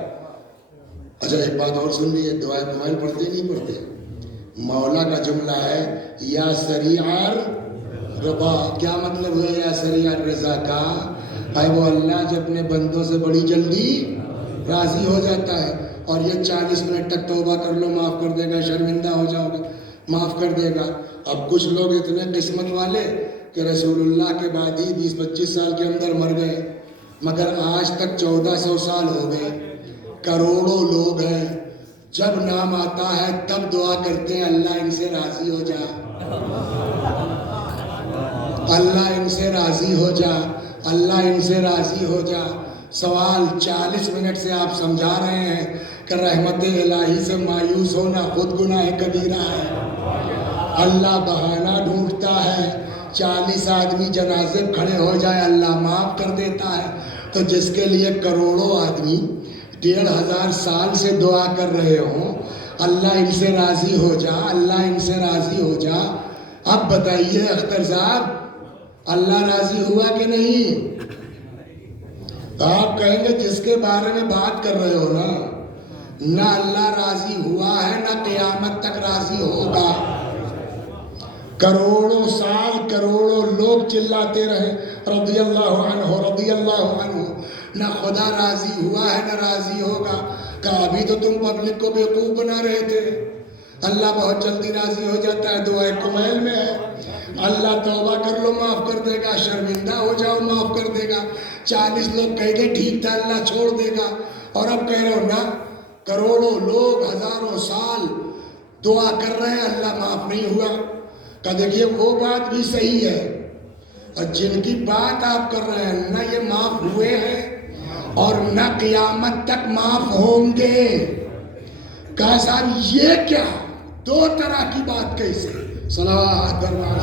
اچھا ایک بات اور سن لیے، دعائے کمائل پڑھتے نہیں پڑھتے؟ مولا کا جملہ ہے یا سریع رضا، کیا مطلب ہے یا سریع رضا کا؟ بھائی وہ اللہ جو اپنے بندوں سے بڑی جلدی راضی ہو جاتا ہے، اور یہ 40 منٹ تک توبہ کر لو معاف کر دے گا، شرمندہ ہو جاؤ گے معاف کر دے گا۔ اب کچھ لوگ اتنے قسمت والے کہ رسول اللہ کے بعد ہی 20-25 سال کے اندر مر گئے، مگر آج تک 1400 سال ہو گئے، کروڑوں لوگ ہیں، جب نام آتا ہے تب دعا کرتے ہیں اللہ ان سے راضی ہو جا، اللہ ان سے راضی ہو جا، اللہ ان سے راضی ہو جا۔ سوال 40 منٹ سے آپ سمجھا رہے ہیں کہ رحمت الہی سے مایوس ہونا خود گناہ کبیرہ ہے، اللہ بہانہ ڈھونڈتا ہے، 40 آدمی جنازے کھڑے ہو جائے اللہ معاف کر دیتا ہے، تو جس کے لیے کروڑوں آدمی 1500 سال سے دعا کر رہے ہوں اللہ ان سے راضی ہو جا، اللہ ان سے راضی ہو جا۔ اب بتائیے اختر صاحب اللہ راضی ہوا کہ نہیں؟ آپ کہیں گے جس کے بارے میں بات کر رہے ہو نا، نہ اللہ راضی ہوا ہے نہ قیامت تک راضی ہوگا۔ کروڑوں سال کروڑوں لوگ چلاتے رہے رضی اللہ عنہ رضی اللہ عنہ، نہ خدا راضی ہوا ہے نہ راضی ہوگا۔ کہ ابھی تو تم پبلک کو بیوقوف بنا رہے تھے، اللہ بہت جلدی راضی ہو جاتا ہے، دعائے کمیل میں ہے، اللہ توبہ کر لو معاف کر دے گا، شرمندہ ہو جاؤ معاف کر دے گا۔ 40 لوگ کہہ دے ٹھیک تھا اللہ چھوڑ دے گا، اور اب کہہ رہے ہو نا کروڑوں لوگ ہزاروں سال دعا کر رہے ہیں اللہ معاف نہیں ہوا۔ کہ دیکھیے وہ بات بھی صحیح ہے، اور جن کی بات آپ کر رہے ہیں نہ یہ معاف ہوئے ہیں اور نہ قیامت تک معاف ہوں گے۔ کہا صاحب یہ کیا 2 طرح کی بات کیسے؟ صلوات دربار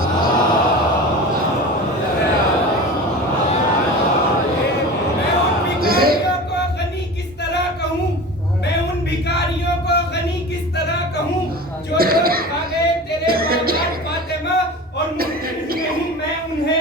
میں ان بھکاریوں کو غنی کس طرح کہوں، میں ان بھکاریوں کو غنی کس طرح کہوں جو لوگ کھا گئے تیرے باغات فاطمہ، اور نہیں میں انہیں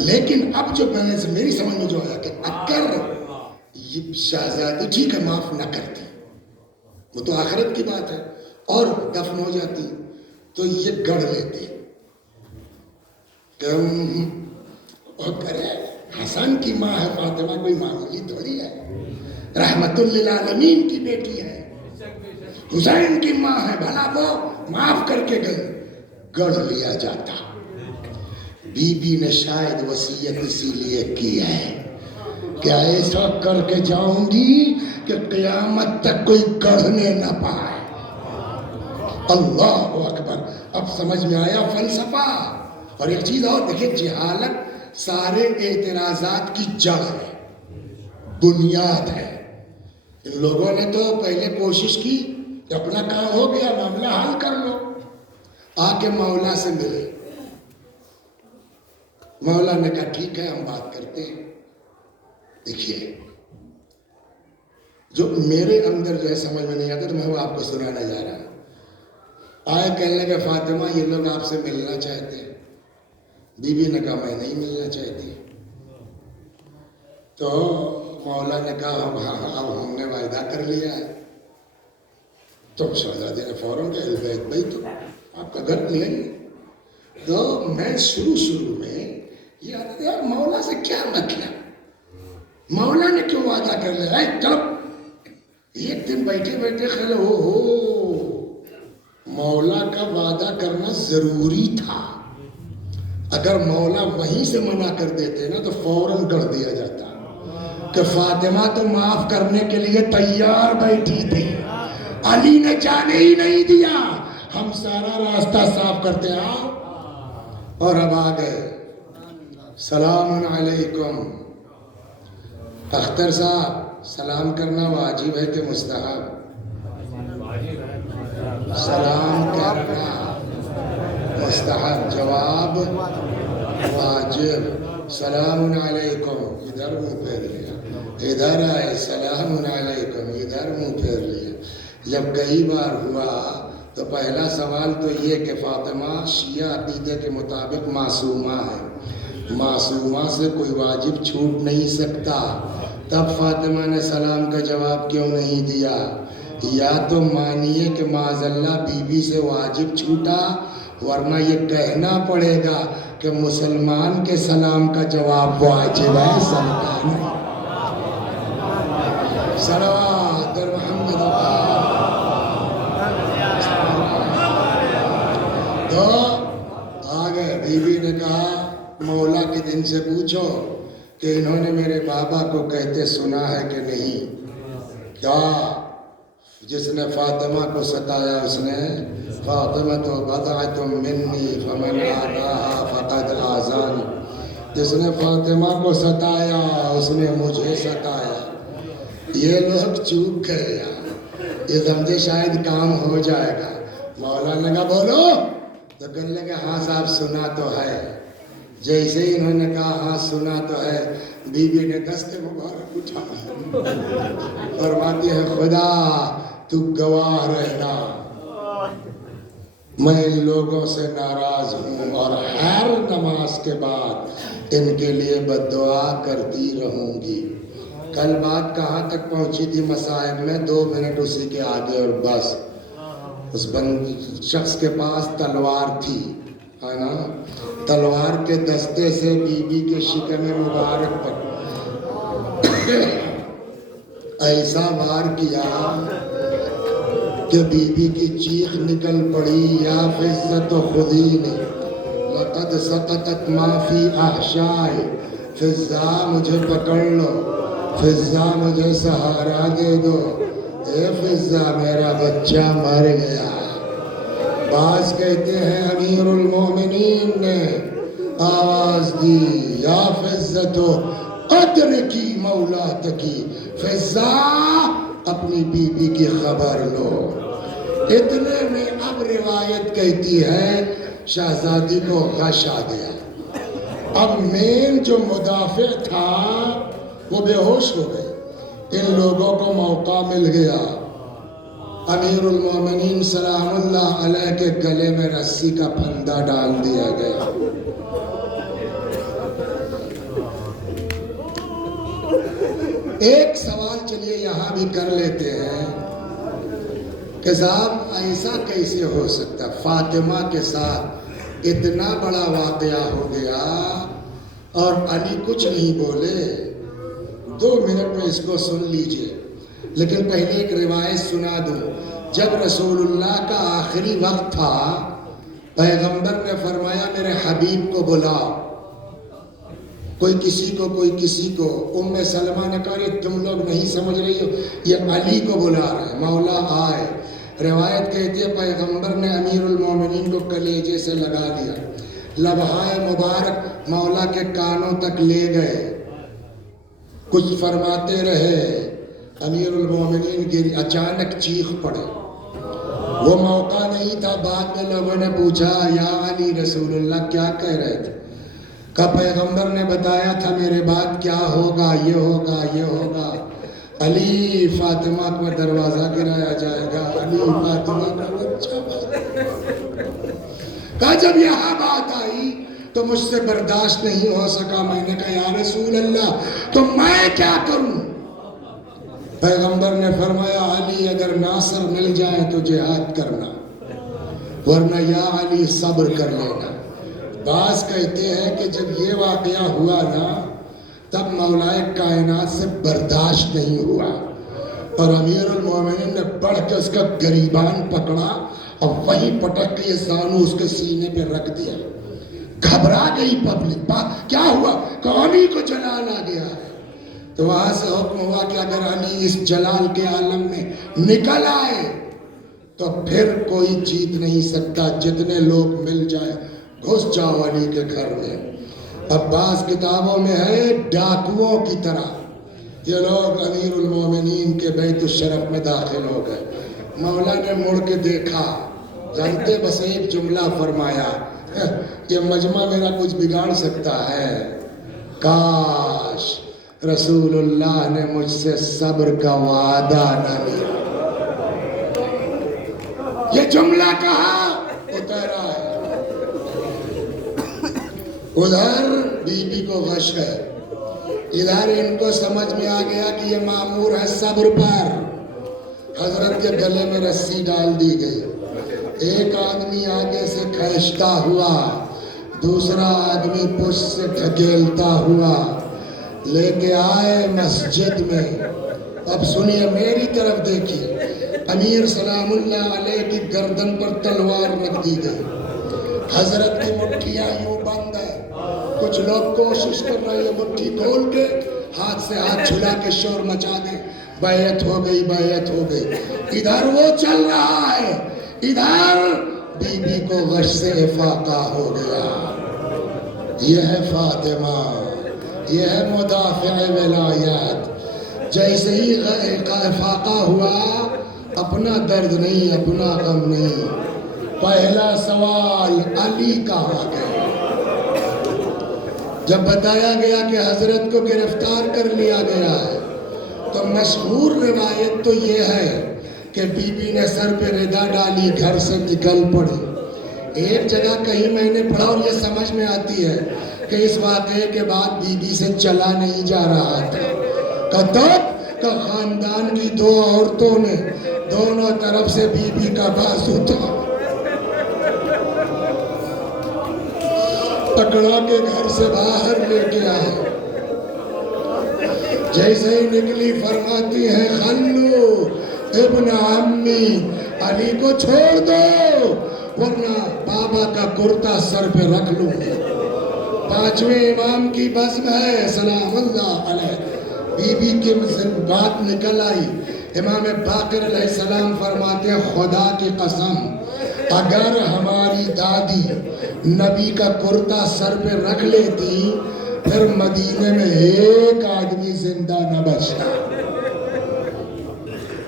لیکن اب جو میں نے میری سمجھ میں جو آیا کہ اگر یہ شہزادی ٹھیک ہے معاف نہ کرتی، وہ تو آخرت کی بات ہے، اور دفن ہو جاتی تو یہ گڑھ لیتے کہ اور کرے حسن کی ماں ہے فاطمہ، کوئی معمولی تھوڑی ہے، رحمت للعالمین کی بیٹی ہے، حسین کی ماں ہے، بھلا وہ معاف کر کے گئے، گڑھ لیا جاتا۔ بی بی نے شاید وصیت اسی لیے کی ہے کہ ایسا کر کے جاؤں گی کہ قیامت تک کوئی گڑھنے نہ پائے۔ اللہ اکبر، اب سمجھ میں آیا فلسفہ۔ اور ایک چیز اور دیکھیں، جہالت سارے اعتراضات کی جڑ ہے، بنیاد ہے۔ ان لوگوں نے تو پہلے کوشش کی کہ اپنا کام ہو گیا، معاملہ حل کر لو، آ کے مولا سے ملے۔ مولا نے کہا ٹھیک ہے ہم بات کرتے ہیں۔ دیکھیے جو میرے اندر جو ہے سمجھ میں نہیں آتا تو میں وہ آپ کو سنانا جا رہا ہوں۔ آئے کہنے لگے فاطمہ یہ لوگ آپ سے ملنا چاہتے ہیں۔ بی بی نے کہا میں نہیں ملنا چاہتی۔ تو مولا نے کہا اب ہم نے وعدہ کر لیا ہے۔ تو شہزادے نے فوراً کہا البیت بھائی تو آپ کا گھر لے آئیے۔ تو میں شروع میں یار مولا سے کیا مطلب، مولا نے کیوں وعدہ کر لیا؟ چلو ایک دن بیٹھے بیٹھے خیال ہو مولا کا وعدہ کرنا ضروری تھا۔ اگر مولا وہیں سے منع کر دیتے نا تو فوراً کر دیا جاتا کہ فاطمہ تو معاف کرنے کے لیے تیار بیٹھی تھی، علی نے جانے ہی نہیں دیا، ہم سارا راستہ صاف کرتے آؤ۔ اور اب آ گئے، سلام علیکم۔ اختر صاحب سلام کرنا واجب ہے کہ مستحب؟ سلام کرنا مستحب، جواب واجب۔ سلام علیکم، ادھر منہ پھیر لیا، ادھر آئے سلام علیکم، ادھر منہ پھیر لیا۔ جب کئی بار ہوا تو پہلا سوال تو یہ کہ فاطمہ شیعہ عقیدے کے مطابق معصومہ ہے، معصومہ سے کوئی واجب چھوٹ نہیں سکتا۔ تب فاطمہ نے سلام کا جواب کیوں نہیں دیا؟ یا تو مانیے کہ معاذ اللہ بی بی سے واجب چھوٹا، ورنہ یہ کہنا پڑے گا کہ مسلمان کے سلام کا جواب واجب ہے، سرکار نہیں۔ صلوات محمد۔ تو آگے بی بی نے کہا مولا کے دن سے پوچھو کہ انہوں نے میرے بابا کو کہتے سنا ہے کہ نہیں؟ کیا جس نے فاطمہ کو ستایا اس نے فاطمہ تو بضعۃ منی فمن آذاها فقد آذانی، جس نے فاطمہ کو ستایا اس نے مجھے ستایا۔ یہ لوگ چوک گئے یار، یہ سمجھے شاید کام ہو جائے گا۔ مولا نے کہا بولو، تو کہنے لگے ہاں صاحب سنا تو ہے۔ جیسے ہی انہوں نے کہا ہاں سنا تو ہے، بی بی نے دست مبارک اٹھا فرماتی ہے خدا تو گواہ رہنا، میں ان لوگوں سے ناراض ہوں اور ہر نماز کے بعد ان کے لیے بد دعا کرتی رہوں گی۔ کل بات کہاں تک پہنچی تھی مصائب میں؟ 2 منٹ اسی کے آگے اور بس۔ اس شخص کے پاس تلوار تھی، ہے نا، تلوار کے دستے سے بی بی کے شکم مبارک پر ایسا وار کیا کہ بی بی کی چیخ نکل پڑی، یا فزت خودی نے لقد سقطت ما فی احشائے، فضا مجھے پکڑ لو، فضا مجھے سہارا دے دو، اے فضا میرا بچہ مر گیا۔ بعض کہتے ہیں امیر المومنین نے آواز دی یا فضتو ادرکی مولاتکی، فضا اپنی بی بی کی خبر لو۔ اتنے میں اب روایت کہتی ہے شہزادی کو غش آ گیا۔ اب مین جو مدافع تھا وہ بے ہوش ہو گئے، ان لوگوں کو موقع مل گیا۔ امیر المومنین سلام اللہ علیہ کے گلے میں رسی کا پھندا ڈال دیا گیا۔ ایک سوال چلیے یہاں بھی کر لیتے ہیں کہ صاحب ایسا کیسے ہو سکتا؟ فاطمہ کے ساتھ اتنا بڑا واقعہ ہو گیا اور علی کچھ نہیں بولے. 2 منٹ میں اس کو سن لیجئے، لیکن پہلے ایک روایت سنا دوں. جب رسول اللہ کا آخری وقت تھا، پیغمبر نے فرمایا میرے حبیب کو بلاؤ. کوئی کسی کو. ام سلمہ نے کہا یہ تم لوگ نہیں سمجھ رہی ہو، یہ علی کو بلا رہے ہیں، مولا آئے. روایت کہتی ہے پیغمبر نے امیر المومنین کو کلیجے سے لگا دیا، لبہائے مبارک مولا کے کانوں تک لے گئے، کچھ فرماتے رہے. امیر المومنین اچانک چیخ پڑے. وہ موقع نہیں تھا. بعد میں لوگوں نے پوچھا یا علی رسول اللہ کیا کہہ رہے تھے؟ کہ پیغمبر نے بتایا تھا میرے بعد کیا ہوگا، یہ ہوگا یہ ہوگا. علی فاطمہ کو دروازہ گرایا جائے گا، علی فاطمہ کا بچہ. کہا جب یہاں بات آئی تو مجھ سے برداشت نہیں ہو سکا. میں نے کہا یا رسول اللہ تو میں کیا کروں؟ پیغمبر نے فرمایا علی اگر ناصر مل جائے تو جہاد کرنا، ورنہ یا علی صبر کر لینا. بعض کہتے ہیں کہ جب یہ واقعہ ہوا نا تب مولا کائنات سے برداشت نہیں ہوا اور امیر المومنین نے بڑھ کے اس کا گریبان پکڑا اور وہی پٹک کے یہ زانو اس کے سینے پہ رکھ دیا. گھبرا گئی پبلک. کیا ہوا؟ کہ علی کو جلال آ گیا ہے. تو وہاں سے حکم ہوا کہ اگر علی اس جلال کے عالم میں نکل آئے تو پھر کوئی جیت نہیں سکتا. جتنے لوگ مل جائے گھس جاؤ علی کے گھر میں. اب بعض کتابوں میں ہے ڈاکوؤں کی طرح یہ لوگ امیر المومنین کے بیت الشرف میں داخل ہو گئے. مولا نے مڑ کے دیکھا، جانتے بس ایک جملہ فرمایا یہ مجمع میرا کچھ بگاڑ سکتا ہے، کاش رسول اللہ نے مجھ سے صبر کا وعدہ نہ لیا. یہ جملہ کہا اترا ہے. ادھر بی بی کو غش ہے، ادھر ان کو سمجھ میں آ گیا کہ یہ مامور ہے صبر پر. حضرت کے گلے میں رسی ڈال دی گئی. ایک آدمی آگے سے کھینچتا ہوا، دوسرا آدمی پشت سے ڈھکیلتا ہوا لے کے آئے مسجد میں. اب سنیے میری طرف دیکھیے. امیر سلام اللہ علیہ کی گردن پر تلوار رکھ دی گئی. حضرت کی مٹھیاں یوں بند ہے. کچھ لوگ کوشش کر رہے ہیں مٹھی کھول کے ہاتھ سے ہاتھ چھلا کے شور مچا دیں. بیعت ہو گئی، بیعت ہو گئی. ادھر وہ چل رہا ہے، ادھر بی بی کو غش سے افاقہ ہو گیا. یہ ہے فاطمہ، یہ ہے مدافع ولایات. جیسے ہی افاقہ ہوا اپنا درد نہیں، اپنا غم نہیں. پہلا سوال علی کہاں گئے؟ جب بتایا گیا کہ حضرت کو گرفتار کر لیا گیا ہے تو مشہور روایت تو یہ ہے کہ بی بی نے سر پہ ردا ڈالی، گھر سے نکل پڑی. ایک جگہ کہیں میں نے پڑھا اور یہ سمجھ میں آتی ہے کہ اس واقعے کے بعد بی بی سے چلا نہیں جا رہا تھا. کہ خاندان کی 2 عورتوں نے دونوں طرف سے بی بی کا بازو پکڑا کے گھر سے باہر لے کے آئے. جیسے ہی نکلی فرماتی ہے خلو ابن عمی، علی کو چھوڑ دو ورنہ بابا کا کرتا سر پہ رکھ لوں گی. 5ویں امام کی بزم ہے سلام اللہ علیہ. بی بی کی بات نکل آئی. امام باقر علیہ السلام فرماتے ہیں خدا کی قسم اگر ہماری دادی نبی کا کرتا سر پہ رکھ لیتی پھر مدینے میں ایک آدمی زندہ نہ بچتا.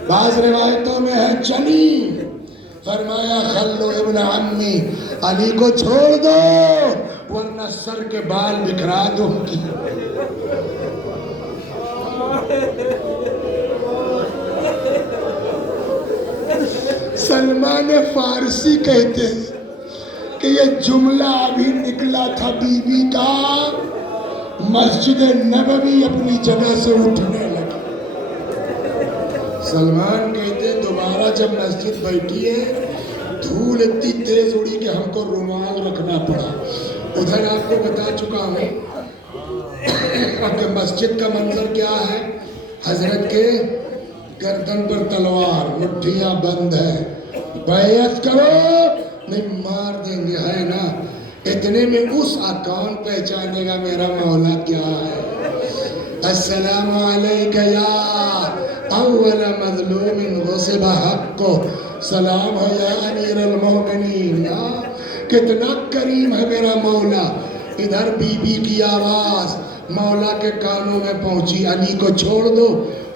بعض روایتوں میں ہے چلی. فرمایا خلو ابن عمی، علی کو چھوڑ دو ورنہ سر کے بال بکھرا دوں گی. سلمان فارسی کہتے ہیں کہ یہ جملہ ابھی نکلا تھا بی بی کا، مسجد نبوی اپنی جگہ سے اٹھنے لگی. سلمان کہتے دوبارہ جب مسجد بیٹھی ہے دھول اتنی تیز اڑی کہ ہم کو رومال رکھنا پڑا. ادھر آپ کو بتا چکا ہوں کہ مسجد کا منظر کیا ہے. حضرت کے گردن پر تلوار, مٹھیاں بند ہے, بیعت کرو نہیں مار دیں گے, ہے نا. اتنے میں اس کون پہچانے گا میرا مولا کیا ہے. السلام علیکہ یا اول مظلوم غصب حقو, سلام ہے یا امیر المومنین. کتنا کریم ہے میرا مولا. ادھر بی بی کی آواز مولا کے کانوں میں پہنچی, علی کو چھوڑ دو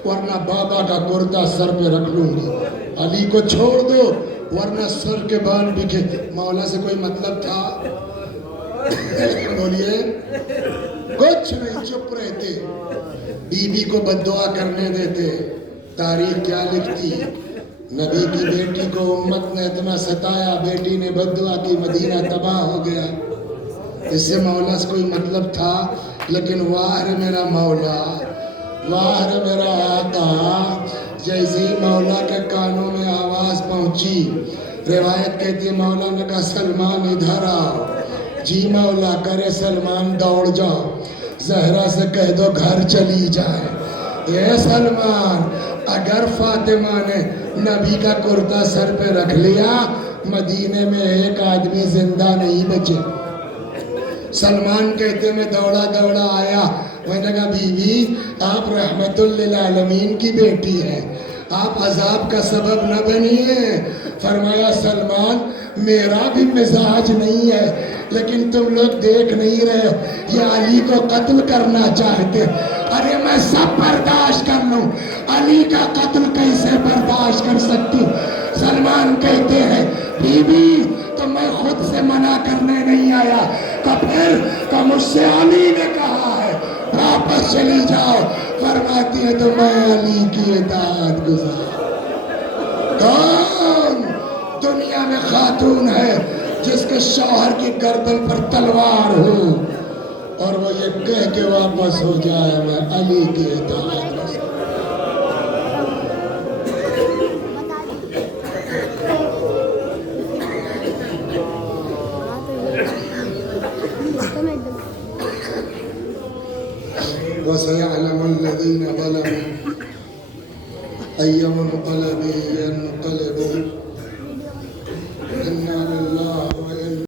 ورنہ بابا کا کرتا سر پہ رکھ لوں گی. علی کو چھوڑ دو ورنہ سر کے بال بکھے. مولا سے کوئی مطلب تھا؟ بولیے کچھ نہیں, چپ رہتے. بی بی کو بددعا کرنے دیتے. تاریخ کیا لکھتی, نبی کی بیٹی کو امت نے اتنا ستایا, بیٹی نے بددعا کی, مدینہ تباہ ہو گیا. اس سے مولا سے کوئی مطلب تھا؟ لیکن واہ رے میرا مولا, واہ رے میرا آقا. جیسے ہی مولا کے کانوں میں آواز پہنچی, روایت کہتی ہے مولا نے کہا سلمان ادھر آؤ. جی مولا. کرے سلمان دوڑ جاؤ, زہرا سے کہہ دو گھر چلی جائے. اے سلمان, اگر فاطمہ نے نبی کا کرتا سر پہ رکھ لیا مدینے میں ایک آدمی زندہ نہیں بچے. سلمان کہتے میں دوڑا دوڑا آیا, میں نے کہا بی بی آپ رحمت للعالمین کی بیٹی ہیں, آپ عذاب کا سبب نہ بنیے. فرمایا سلمان میرا بھی مزاج نہیں ہے, لیکن تم لوگ دیکھ نہیں رہے, یہ علی کو قتل کرنا چاہتے. ارے میں سب برداشت کر لوں, علی کا قتل کیسے برداشت کر سکتی. سلمان کہتے ہیں بی بی تو میں خود سے منع کرنے نہیں آیا, تو پھر کہ مجھ سے علی نے کہا ہے واپس چلی جاؤ. فرماتی ہے تو میں علی کی اطاعت گزار. کون دنیا میں خاتون ہے جس کے شوہر کی گردن پر تلوار ہو اور وہ یہ کہہ کے واپس ہو جائے میں علی کی اطاعت گزار. وَسَيَعْلَمُ الَّذِينَ ظَلَمُوا أَيَّ مُنْقَلَبٍ يَنْقَلِبُونَ